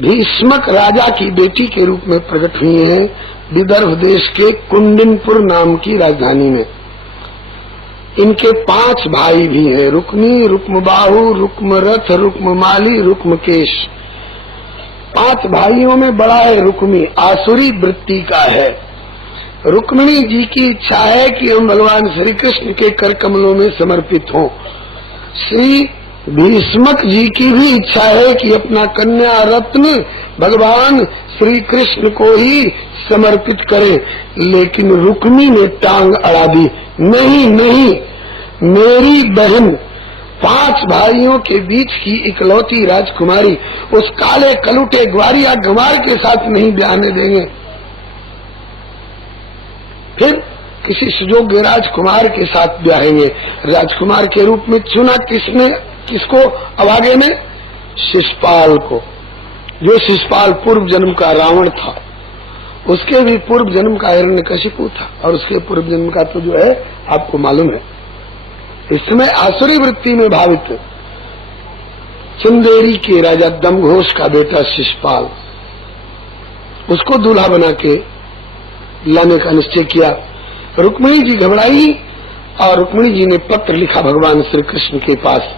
भीष्मक राजा की बेटी के रूप में प्रकट हुई हैं विदर्भ देश के कुंडिनपुर नाम की राजधानी में। इनके 5 भाई भी हैं, रुक्मी, रुक्मबाहु, रुक्मरथ, रुक्ममाली, रुक्मकेश। 5 भाइयों में बड़ा है रुक्मी, आसुरी वृत्ति का है। रुक्मिणी जी की इच्छा है कि हम भगवान श्री कृष्ण के कर कमलों में समर्पित हों। श्री भीष्मक जी की भी इच्छा है कि अपना कन्या रत्न भगवान श्री कृष्ण को ही समर्पित करें, लेकिन रुक्मी ने टांग अड़ा दी। नहीं नहीं, मेरी बहन 5 भाइयों के बीच की इकलौती राजकुमारी उस काले कलुटे ग्वारिया गंवार के साथ नहीं ब्याहने देंगे। फिर किसी सुयोग्य राजकुमार के साथ ब्याहेंगे। राजकुमार के रूप में चुना किसको अभागे में? शिशुपाल को, जो शिशुपाल पूर्व जन्म का रावण था, उसके भी पूर्व जन्म का हिरण्यकशिपु था, और उसके पूर्व जन्म का तो जो है आपको मालूम है। इस समय आसुरी वृत्ति में भावित चंदेरी के राजा दमघोष का बेटा शिशुपाल, उसको दूल्हा बना के लाने का निश्चय किया। रुक्मिणी जी घबराई और रुक्मिणी जी ने पत्र लिखा भगवान श्री कृष्ण के पास।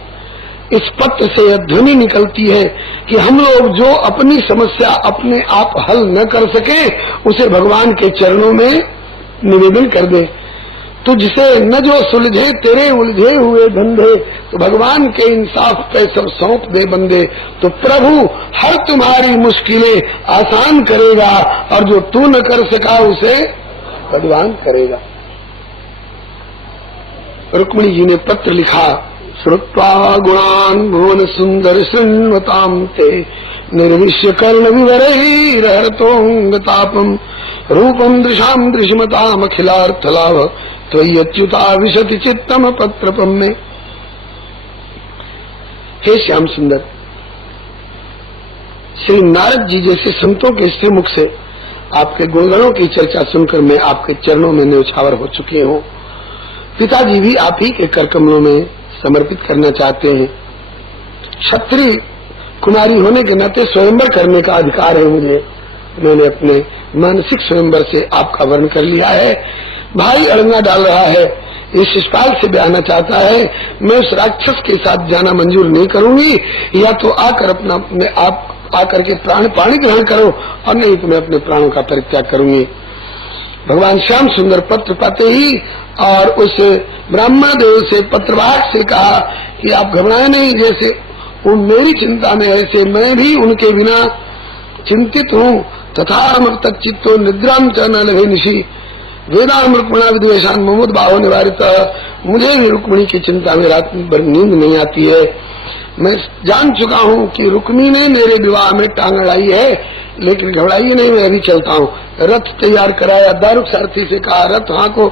इस पत्र से यह ध्वनि निकलती है कि हम लोग जो अपनी समस्या अपने आप हल न कर सके, उसे भगवान के चरणों में निवेदन कर दे। तुझसे न जो सुलझे तेरे उलझे हुए धंधे, तो भगवान के इंसाफ पे सब सौंप दे बंदे। तो प्रभु हर तुम्हारी मुश्किलें आसान करेगा, और जो तू न कर सका उसे भगवान करेगा। रुक्मिणी जी ने पत्र लिखा, श्रुत्वा गुणान् भुवन सुंदर शृण्वतां ते निर्विश्य कर्ण विवरैरहरतोंग तापम रूपम दृशाम दृश्यमताम अखिलार्थ लाभ त्वय्युता विशति चित्तम पत्रपम में। हे श्याम सुंदर, श्री नारद जी जैसे संतों के श्रीमुख से आपके गुणगणों की चर्चा सुनकर मैं आपके चरणों में न्यौछावर हो चुके हूँ। पिताजी भी आप ही के कर कमलों में समर्पित करना चाहते हैं। क्षत्रिय कुमारी होने के नाते स्वयंवर करने का अधिकार है मुझे। मैंने अपने मानसिक स्वयंवर से आपका वर्ण कर लिया है। भाई अड़ंगा डाल रहा है, इस शिषपाल से ब्याहना चाहता है, मैं उस राक्षस के साथ जाना मंजूर नहीं करूंगी। या तो आप आकर के प्राण पाणी ग्रहण करो और नहीं तो मैं अपने प्राणों का परित्याग करूंगी। भगवान श्याम सुंदर पत्र पाते ही और उस ब्राह्मण देव से पत्रवाहक से कहा कि आप घबराए नहीं, जैसे वो मेरी चिंता में ऐसे मैं भी उनके बिना चिंतित हूँ। तथा तक चित्तो निद्राम च न लभे निशि वेदान रुक्मणा विद्वेशान मुमुद बाहो निवारित। मुझे भी रुक्मिणी की चिंता में रात भर नींद नहीं आती है। मैं जान चुका हूँ कि रुक्मी ने मेरे विवाह में टांग अड़ाई है, लेकिन घबराइए नहीं, मैं अभी चलता हूँ। रथ तैयार कराया, दारुक सारथी से कहा रथ हाँको,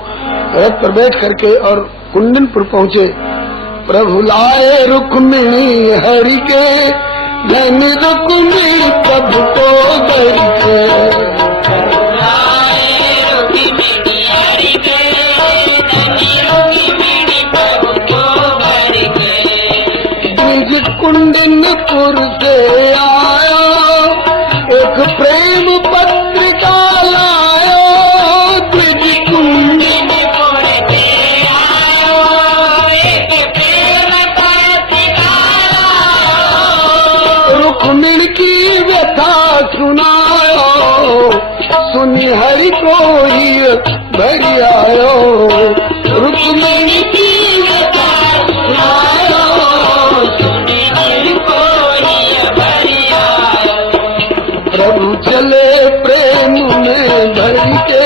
रथ पर बैठ करके और कुंडनपुर पहुँचे। प्रभु लाए रुक्मिणी हरि के धन रुक्मी प्रभु को धरि के। कुंडनपुर से आयो एक प्रेम पत्रिका लायो। द्विज कुंडनपुर से आयो एक प्रेम पत्रिका लायो। रुक्मिणी की व्यथा सुनायो, सुनी हरि को ही भरी आयो। रुक्मिणी की व्यथा सुनायो, प्रभु चले प्रेम में भरी के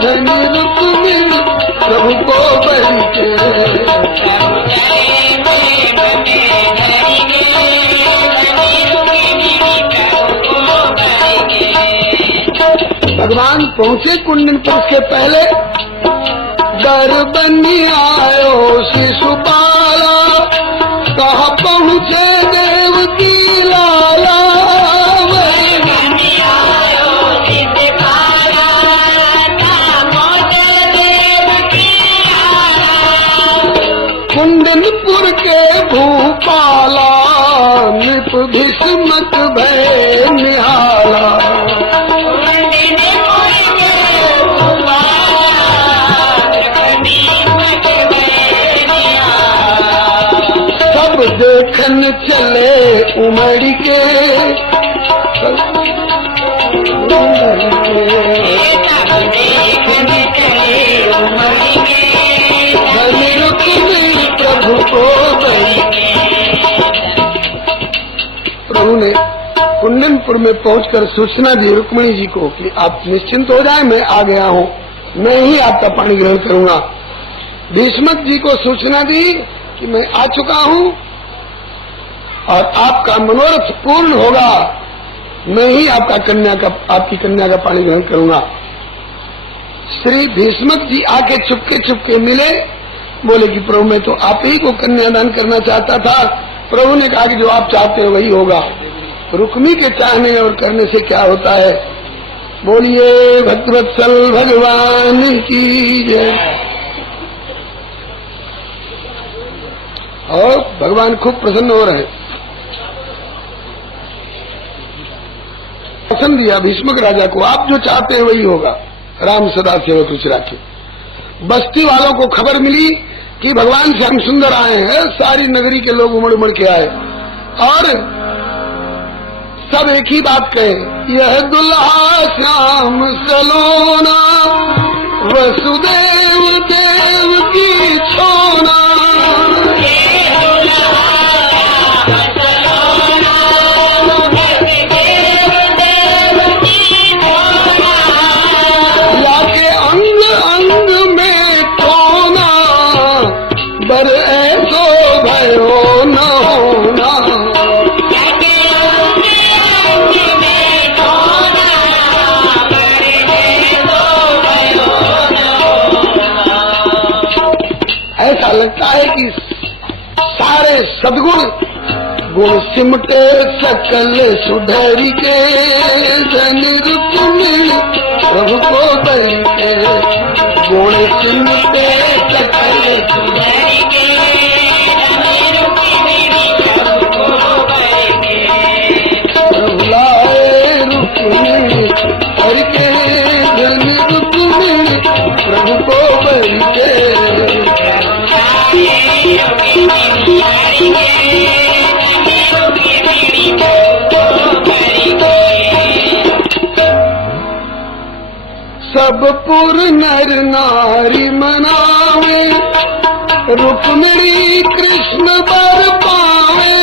धनी रुक्मिणी प्रभु को भरी के। भगवान पहुँचे कुंडनपुर के पहले डर बनी आयो शिशुपाला। कहाँ पहुँचे देव की लाला। कुंडनपुर के भूपाला नृप भीष्मक भय निहाला। सब देखन चले उमड़ के, प्रभु को प्रभु ने कुंडनपुर में पहुंचकर सूचना दी रुक्मिणी जी को कि आप निश्चिंत हो जाए, मैं आ गया हूँ, मैं ही आपका पानी ग्रहण करूंगा। भीष्मक जी को सूचना दी कि मैं आ चुका हूँ और आपका मनोरथ पूर्ण होगा, मैं ही आपकी कन्या का पानी ग्रहण करूंगा। श्री भीष्मक जी आके चुपके मिले, बोले कि प्रभु मैं तो आप ही को कन्यादान करना चाहता था। प्रभु ने कहा कि जो आप चाहते हो वही होगा। रुक्मी के चाहने और करने से क्या होता है। बोलिए भक्तवत्सल भगवान की जय। और भगवान खूब प्रसन्न हो रहे, पसंद दिया भीष्मक राजा को, आप जो चाहते हैं वही होगा। राम सदा सेवक रुचि राखे। बस्ती वालों को खबर मिली कि भगवान श्याम सुंदर आए हैं। सारी नगरी के लोग उमड़ के आए और सब एक ही बात कहे, यह दुल्हा श्याम सलोना वसुदेव देव की छोना। लाके अंग अंग में कोना, बर ऐसो भयो न होना। ऐसा लगता है कि सारे सद्गुण गुण सिमटे सकल सुधरी के, धन रुक्मिणी प्रभु को बरी के, गुण सिमटे सकल सुधरी के, धन रुक्मिणी प्रभु को बरी के, प्रभु लाए रुक्मिणी हरि के, धन रुक्मिणी प्रभु को बरी के, सब पुर नर नारी मनावे, रुक्मिणी कृष्ण बर पावे,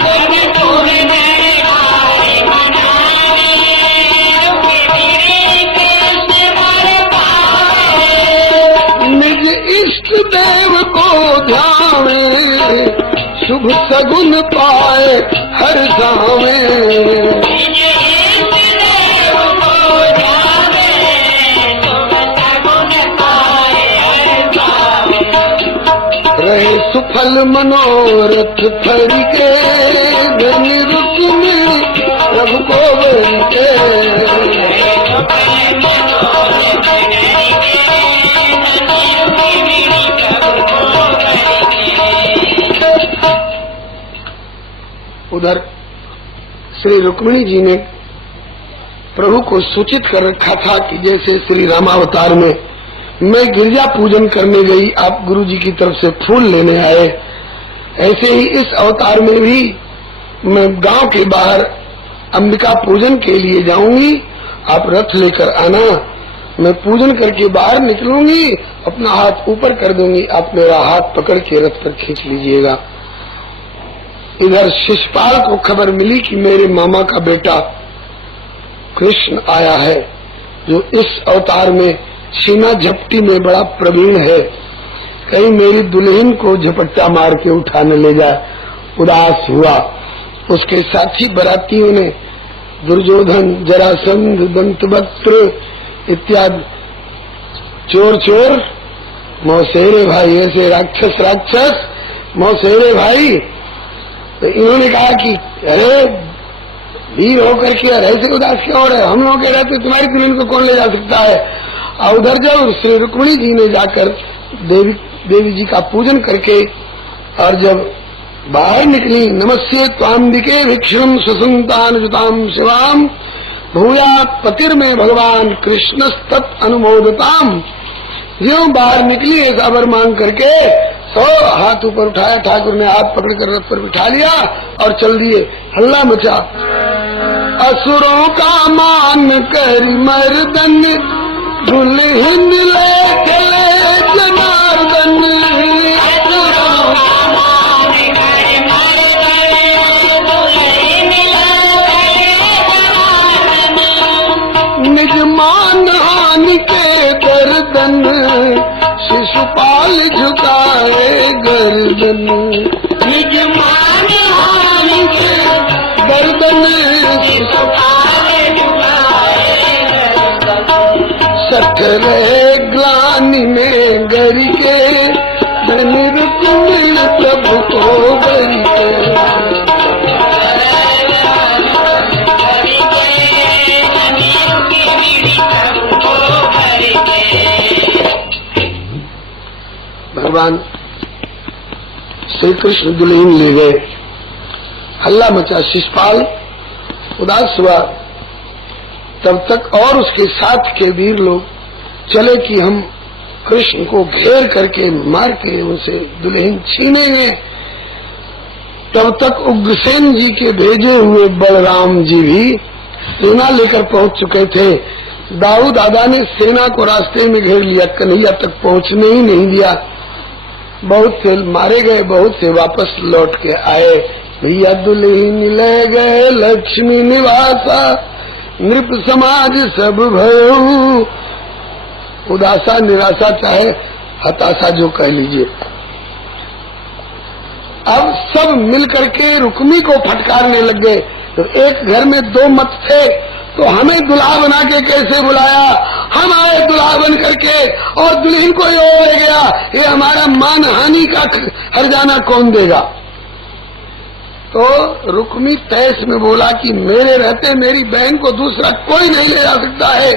सब पुर नर नारी मनावे, रुक्मिणी कृष्ण बर पावे, निज इष्ट देव को ध्यावे, शुभ सगुन पाए हर गावे, रहे सुफल मनोरथ फल के, धन रुक्मिणी प्रभु को बरी के, उधर श्री रुक्मिणी जी ने प्रभु को सूचित कर रखा था कि जैसे श्री रामावतार में मैं गिरजा पूजन करने गई, आप गुरु जी की तरफ से फूल लेने आए, ऐसे ही इस अवतार में भी मैं गांव के बाहर अंबिका पूजन के लिए जाऊंगी, आप रथ लेकर आना, मैं पूजन करके बाहर निकलूंगी, अपना हाथ ऊपर कर दूंगी, आप मेरा हाथ पकड़ के रथ पर खींच लीजिएगा। इधर शिशुपाल को खबर मिली कि मेरे मामा का बेटा कृष्ण आया है, जो इस अवतार में छीना झपटी में बड़ा प्रवीण है, कहीं मेरी दुल्हन को झपट्टा मार के उठाने ले जाए। उदास हुआ। उसके साथी बरातियों ने दुर्योधन, जरासंध, दंतवक्त्र इत्यादि चोर चोर, मौसेरे भाई, ऐसे राक्षस राक्षस, मौसेरे भाई। तो इन्होंने कहा कि अरे वीर होकर के ऐसे उदास क्यों हो रहे, हम लोग कह रहे थे तुम्हारी दुल्हन को कौन ले जा सकता है। और उधर जब श्री रुक्मिणी जी ने जाकर देवी जी का पूजन करके और जब बाहर निकली, नमस्ये त्वाम्बिके भिक्षुम सुसंतानुजुताम शिवाम भूयात् पतिर्मे भगवान कृष्ण तत् अनुमोदताम। ज्यों बाहर निकली ऐसा वर मांग करके तो हाथ ऊपर उठाया, ठाकुर ने हाथ पकड़ कर रथ पर बिठा लिया और चल दिए। हल्ला मचा। असुरों का मान कर मर्दन दुल्हन ले चले जनार्दन। निज मान हानि के गर्दन शिशुपाल झुकाए गर्दन। निज मान हानि के गर्दन शिशुपाल झुकाए गर्दन। सठरे ग्लानि में गरी के धन रुक्मिणी प्रभु को बरी के। भगवान श्री कृष्ण दुल्हन ले गए। हल्ला मचा। शिशुपाल उदास हुआ। तब तक और उसके साथ के वीर लोग चले कि हम कृष्ण को घेर करके मार के उनसे दुल्हन छीनेंगे। तब तक उग्रसेन जी के भेजे हुए बलराम जी भी सेना लेकर पहुंच चुके थे। दाऊ दादा ने सेना को रास्ते में घेर लिया, कन्हैया तक पहुंचने ही नहीं दिया। बहुत से मारे गए, बहुत से वापस लौट के आए। भैया दुल्हन ले गए लक्ष्मी निवासा, नृप समाज सब भयो। उदासा, निराशा, चाहे हताशा जो कह लीजिए। अब सब मिल करके रुक्मी को फटकारने लग गए। तो एक घर में दो मत थे, तो हमें दुल्हा बना के कैसे बुलाया? हम आए दुल्हा बन करके और दुल्हन को ये हो गया, ये हमारा मान हानि का हर्जाना कौन देगा? तो रुक्मी तैस में बोला कि मेरे रहते मेरी बहन को दूसरा कोई नहीं ले जा सकता है,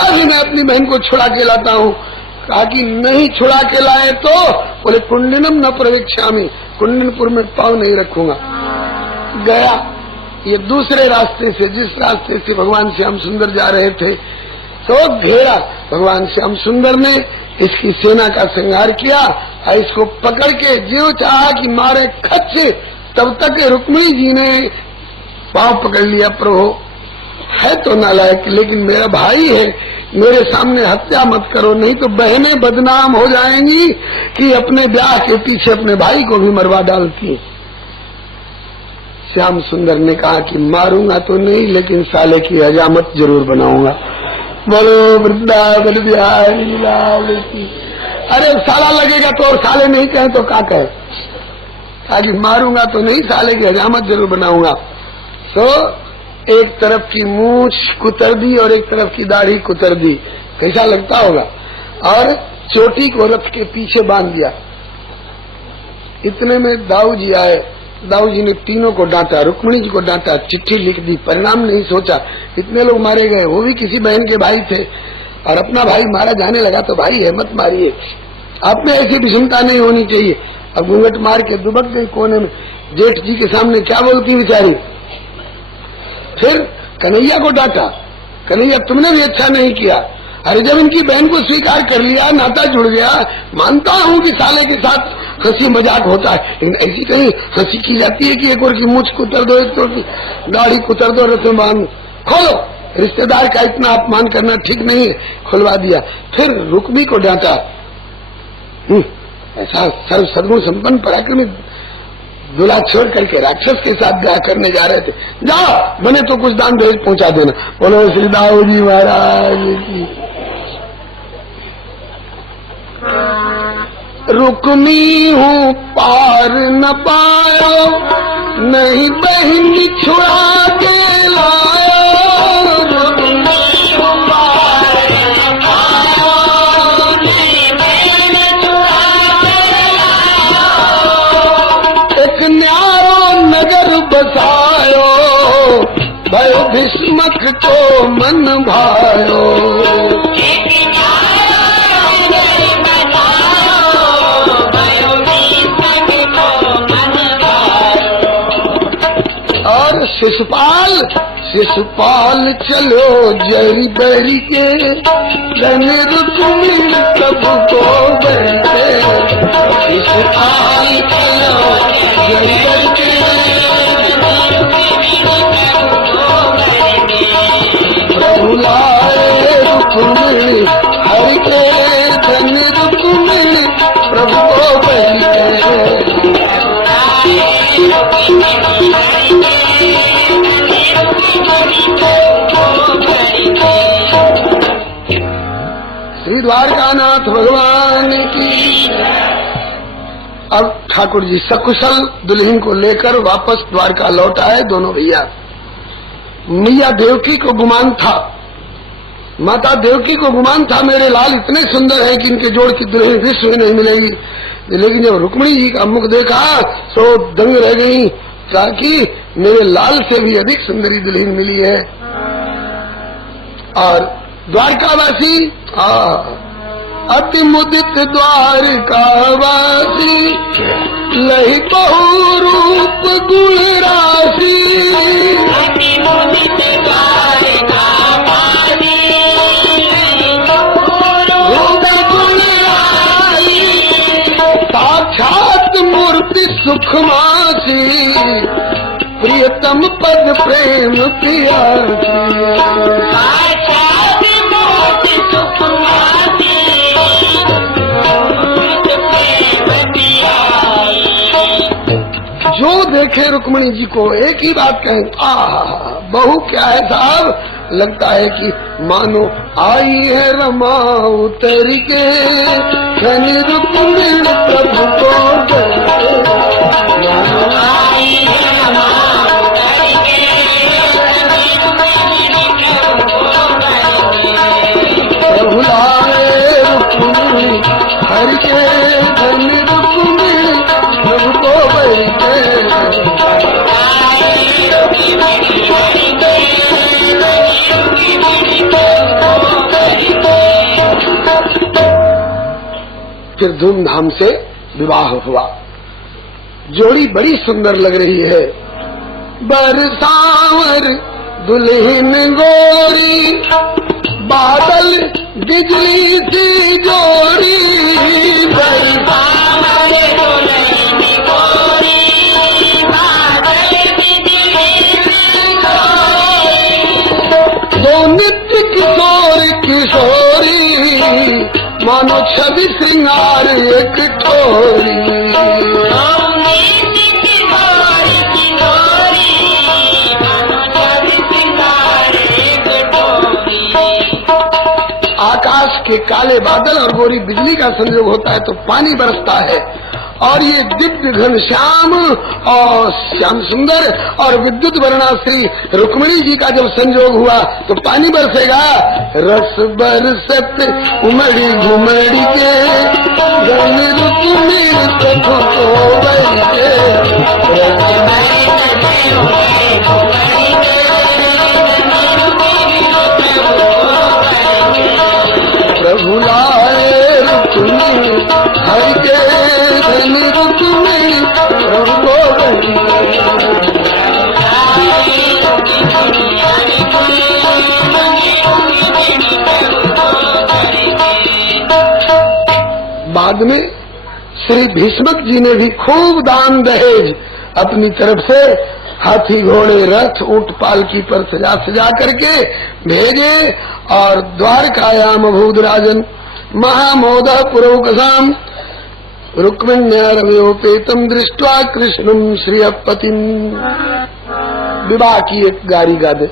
अभी मैं अपनी बहन को छुड़ा के लाता हूँ। कहा कि नहीं छुड़ा के लाए तो बोले कुंडनम न प्रवेक्षामि, कुंडनपुर में पाँव नहीं रखूंगा। गया ये दूसरे रास्ते से, जिस रास्ते से भगवान श्याम सुंदर जा रहे थे, तो घेरा भगवान श्याम सुंदर ने, इसकी सेना का संहार किया और इसको पकड़ के ज्यों चाहा कि मारे खच्चे, तब तक रुक्मिणी जी ने पांव पकड़ लिया, प्रभु है तो नालायक लेकिन मेरा भाई है, मेरे सामने हत्या मत करो, नहीं तो बहनें बदनाम हो जाएंगी कि अपने ब्याह के पीछे अपने भाई को भी मरवा डालती है। श्याम सुंदर ने कहा कि मारूंगा तो नहीं लेकिन साले की हजामत जरूर बनाऊंगा। बोलो वृंदावन बिहारी लाल की। अरे साला लगेगा तो, और साले नहीं कहे तो क्या कहे? कहा कि मारूंगा तो नहीं, साले की हजामत जरूर बनाऊंगा। तो एक तरफ की मूछ कुतर दी और एक तरफ की दाढ़ी कुतर दी, कैसा लगता होगा? और चोटी को रथ के पीछे बांध दिया। इतने में दाऊ जी आए, दाऊ जी ने तीनों को डांटा, रुक्मिणी जी को डांटा, चिट्ठी लिख दी, परिणाम नहीं सोचा। इतने लोग मारे गए, वो भी किसी बहन के भाई थे, और अपना भाई मारा जाने लगा तो भाई है मत मारिए, आप में ऐसी विषमता नहीं होनी चाहिए। अब घूंघट मार के दुबक गई कोने में, जेठ जी के सामने क्या बोलती बेचारी। फिर कन्हैया को डांटा, कन्हैया तुमने भी अच्छा नहीं किया। अरे जब इनकी बहन को स्वीकार कर लिया, नाता जुड़ गया, मानता हूँ कि साले के साथ हंसी मजाक होता है, लेकिन ऐसी कहीं हंसी की जाती है कि एक और की मूछ कुतर दो, एक और की दाढ़ी कुतर दो, रस्म बांध खोलो। रिश्तेदार का इतना अपमान करना ठीक नहीं है, खुलवा दिया। फिर रुक्मी को डांटा, ऐसा सर्व सद्गुण संपन्न पराक्रमी दूल्हा छोड़ करके राक्षस के साथ ब्याह करने जा रहे थे, जाओ बने तो कुछ दान दहेज पहुंचा देना। बोलो श्री दाऊ जी महाराज की। रुक्मी हूँ पार न पायो, नहीं बहन छुड़ा के लायो। रुक्मी हूँ पार न पायो, नहीं बहन छुड़ा के लायो। एक न्यारो नगर बसायो, भयो भीष्मक को मन भायो। शिशुपाल चलो जरी बरी के, धनी रुक्मी सब को बैठे। शिशुपाल चलो जरी बरी के, प्रभु लाए रुक्मी हरि के, धनी रुक्मी प्रभु को बैठे। श्री द्वारकानाथ भगवान की। अब ठाकुर जी सकुशल दुल्हन को लेकर वापस द्वारका लौट आए दोनों भैया। मैया देवकी को गुमान था, माता देवकी को गुमान था मेरे लाल इतने सुंदर हैं कि इनके जोड़ की दुल्हन विश्व में नहीं मिलेगी। लेकिन जब रुक्मिणी जी का मुख देखा तो दंग रह गई, ताकि मेरे लाल से भी अधिक सुंदरी दुल्हन मिली है। और द्वारकावासी अति मुदित द्वारकावासी, लही बहु रूप गुण राशि। अति मुदित द्वारकावासी, रूप गुण राशि। साक्षात मूर्ति सुखमासी, प्रियतम पद प्रेम प्रियासी। जो देखे रुक्मिणी जी को एक ही बात कहें, बहू क्या है साहब, लगता है कि मानो आई है रमा उतर के, धनी रुक्मिणी प्रभु को मानो आई है रमा उतर के। धन रुक्मिणी प्रभु को बरी के। फिर धूमधाम से विवाह हुआ। जोड़ी बड़ी सुंदर लग रही है। बरसावर दुल्हन गोरी, बादल बिजली सी जोड़ी। बरसावर दुल्हन गोरी, बादल बिजली सी जोड़ी। दो नित्य किशोर किशोरी, मानो छवि श्रृंगार एक ठोरी। आकाश के काले बादल और गोरी बिजली का संयोग होता है तो पानी बरसता है, और ये दिव्य घन श्याम और श्याम सुंदर और विद्युत वर्णा श्री रुक्मिणी जी का जब संयोग हुआ तो पानी बरसेगा। रस बरसत उमड़ी घुमड़ी के, घन रुक्मिणी प्रभु को बरी के। प्रभु लाए रुक्मिणी हरि के, धन रुक्मिणी प्रभु को बरी के। बाद में श्री भीष्मक जी ने भी खूब दान दहेज अपनी तरफ से हाथी घोड़े रथ ऊंट पालकी पर सजा सजा करके भेजे, और द्वारकायाम अभूद राजन महामोद पुरोकसाम रुक्मिण्यरम्योपेतम दृष्ट्वा कृष्णम श्रियपतिम। विवाह की एक गारी गा दे।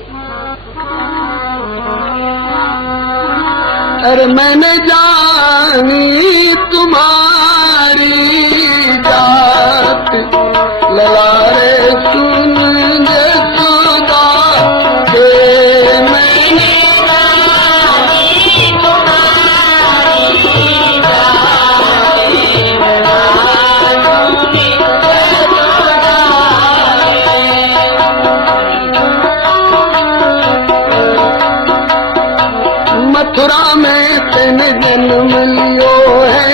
अरे मैंने जानी तुम्हारी जात, ललारे सुन जसोदा के। मैंने जानी तुम्हारी मथुरा में तेने जन्म लियो है,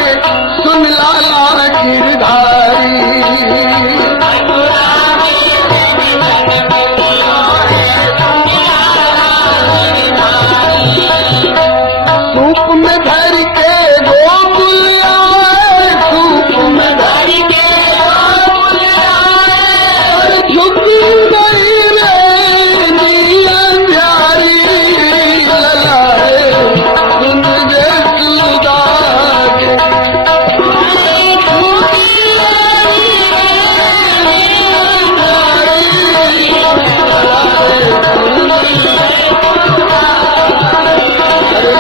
सुन लाला गिरधारी। सूप में भर के गोकुल आए, सूप में भर के गोकुल आए, झुक गई रे नियन प्यारी। ललाए सुन जसोदा के।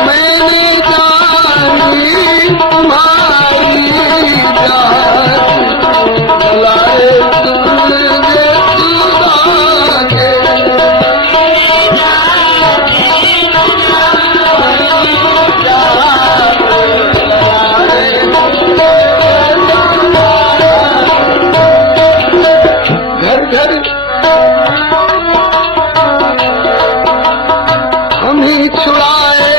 मैंने जानी तुम्हारी जात, ललाए सुन जसोदा के। घर घर हम ही छुड़ाए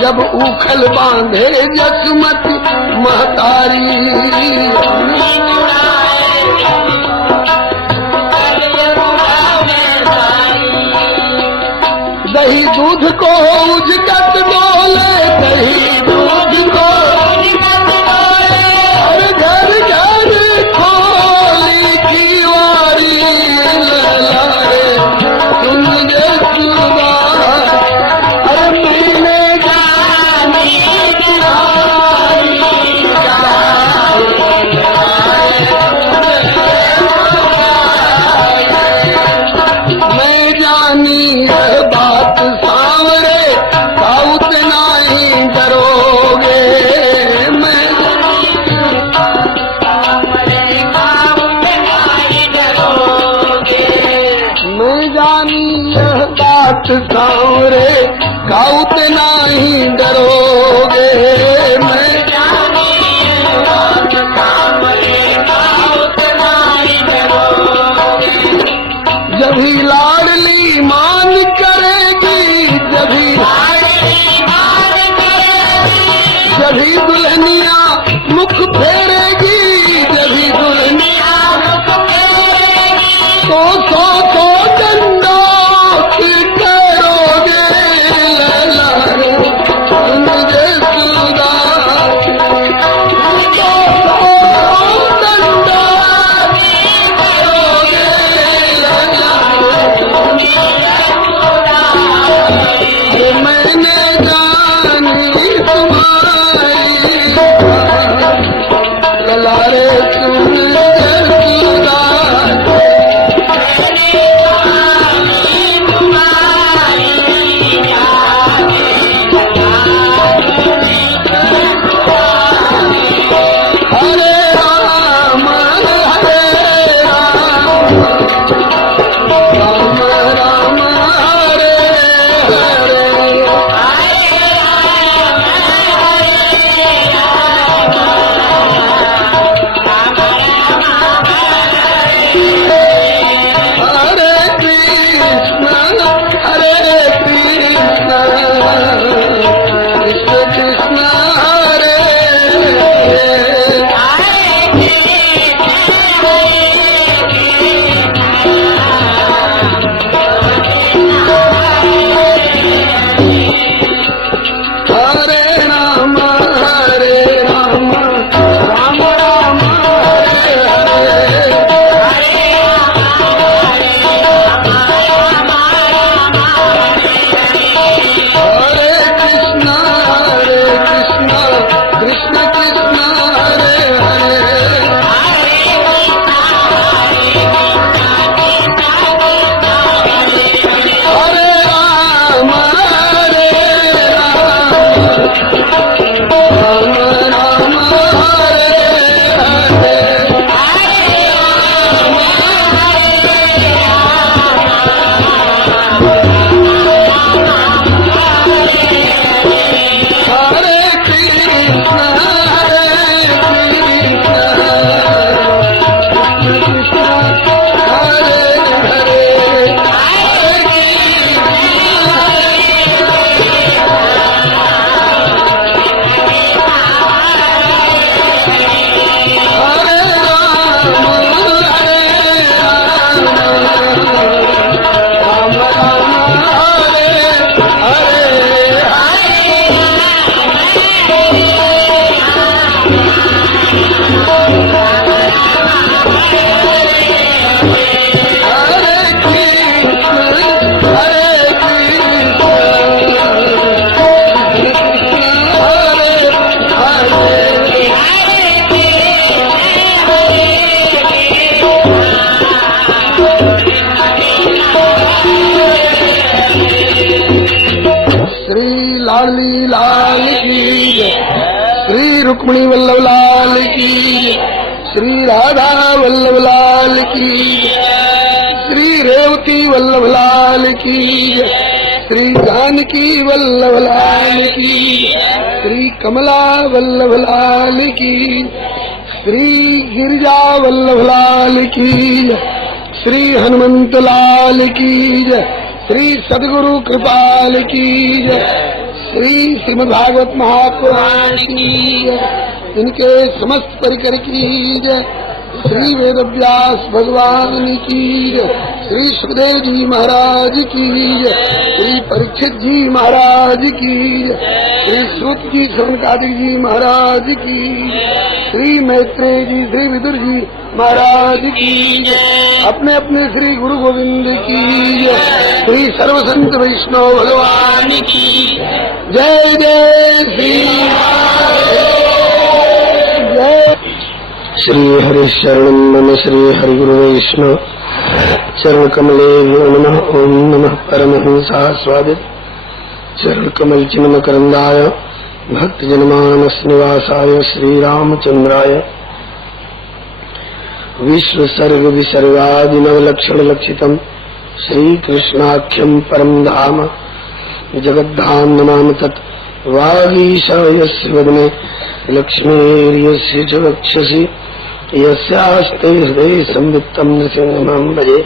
जब उखल बांधे जसमती महतारी। दही दूध को उजगत बोले, दही दूध को उजगत बोले, और घर घर खोली दीवारी। ललाए सुन जसोदा। अरे मैंने जानी तुम्हारी जात, मैं जानी है बात सांवरे हरे लाली लाल की जय, श्री रुक्मिणी वल्लभ लाल की जय, श्री राधा वल्लभ लाल की जय, श्री रेवती वल्लभ लाल की जय, श्री जानकी वल्लभ लाल की जय, श्री कमला वल्लभ लाल की, श्री गिरिजा वल्लभ लाल की जय, श्री हनुमंत लाल की जय, श्री सद्गुरु कृपाल की जय, श्री श्रीमद्भागवत महापुराण की जय, इनके समस्त परिकर की जय, श्री वेदव्यास भगवान की जय, श्री सुखदेव जी महाराज की जय, श्री परीक्षित जी महाराज की जय, श्री सूत जी सनकादिक जी महाराज की जय, श्री मैत्रेय जी श्री विदुर जी महाराज की जय, अपने अपने श्री गुरु गोविंद की जय, श्री सर्वसंत वैष्णव भगवान की जय जय श्री जय। श्री हरि शरण मम श्री हरि गुरु वैष्णव चरण कमले नमः। ओम नमः परमहंसा स्वादित चरण कमल चिन्ह करंदाय भक्त जनमानस निवासाय श्री रामचंद्राय विश्व सर्ग विसर्गादि नवलक्षण लक्षितम् श्री कृष्णाख्यम परम धाम जगद्धाम नमामि तत् वागीशायस्य वदने लक्ष्मीर्यस्य च वक्षसि यस्यास्ते हृदये संवित्तं नृसिंहं भजे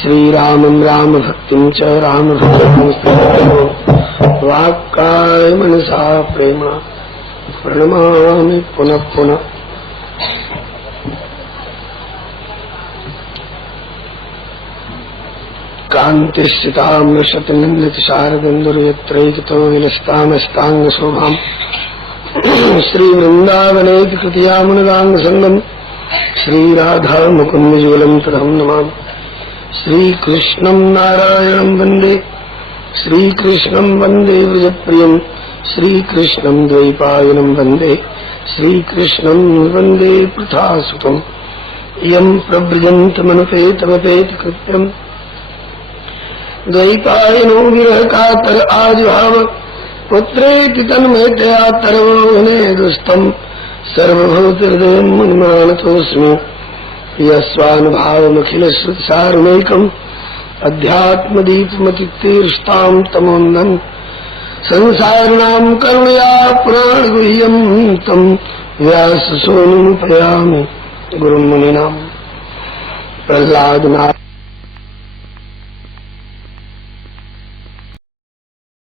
श्रीरामं रामभक्तिं च रामभक्तिं वाक्काय मनसा प्रेम प्रणमामि पुनः पुनः। कान्तिश्चितामृषतिनिन्दित शारदन्दुर्यत्रैकतो विलसतामस्तांग शोभाम् श्रीवृन्दावनेति कृतयामुनदाङ्गसङ्गम् श्रीराधा मुकुन्दजुगलम् तदहं नमामि। श्रीकृष्णं नारायणं वन्दे श्रीकृष्णं वन्दे व्रजप्रियं श्रीकृष्णं द्वैपायनं वन्दे श्रीकृष्णं वन्दे पृथासुतम् यं प्रव्रजन्तमनुपेतमपेति कृत्यम् द्वैपायनो विरहकातर आजुहाव पुत्रेति तन्मयतया तरवोहने दुस्तम् सर्वभूतहृदयं मुनिमानतोऽस्मि यस्वानुभावमखिलश्रुतिसारुणैकम् अध्यात्मदीपमतितीर्षतां तमोन्नम् संसारिणां करुणया पुराणगुह्यं तं व्याससूनुमुपयामि गुरुं मुनीनां प्रह्लादनाथ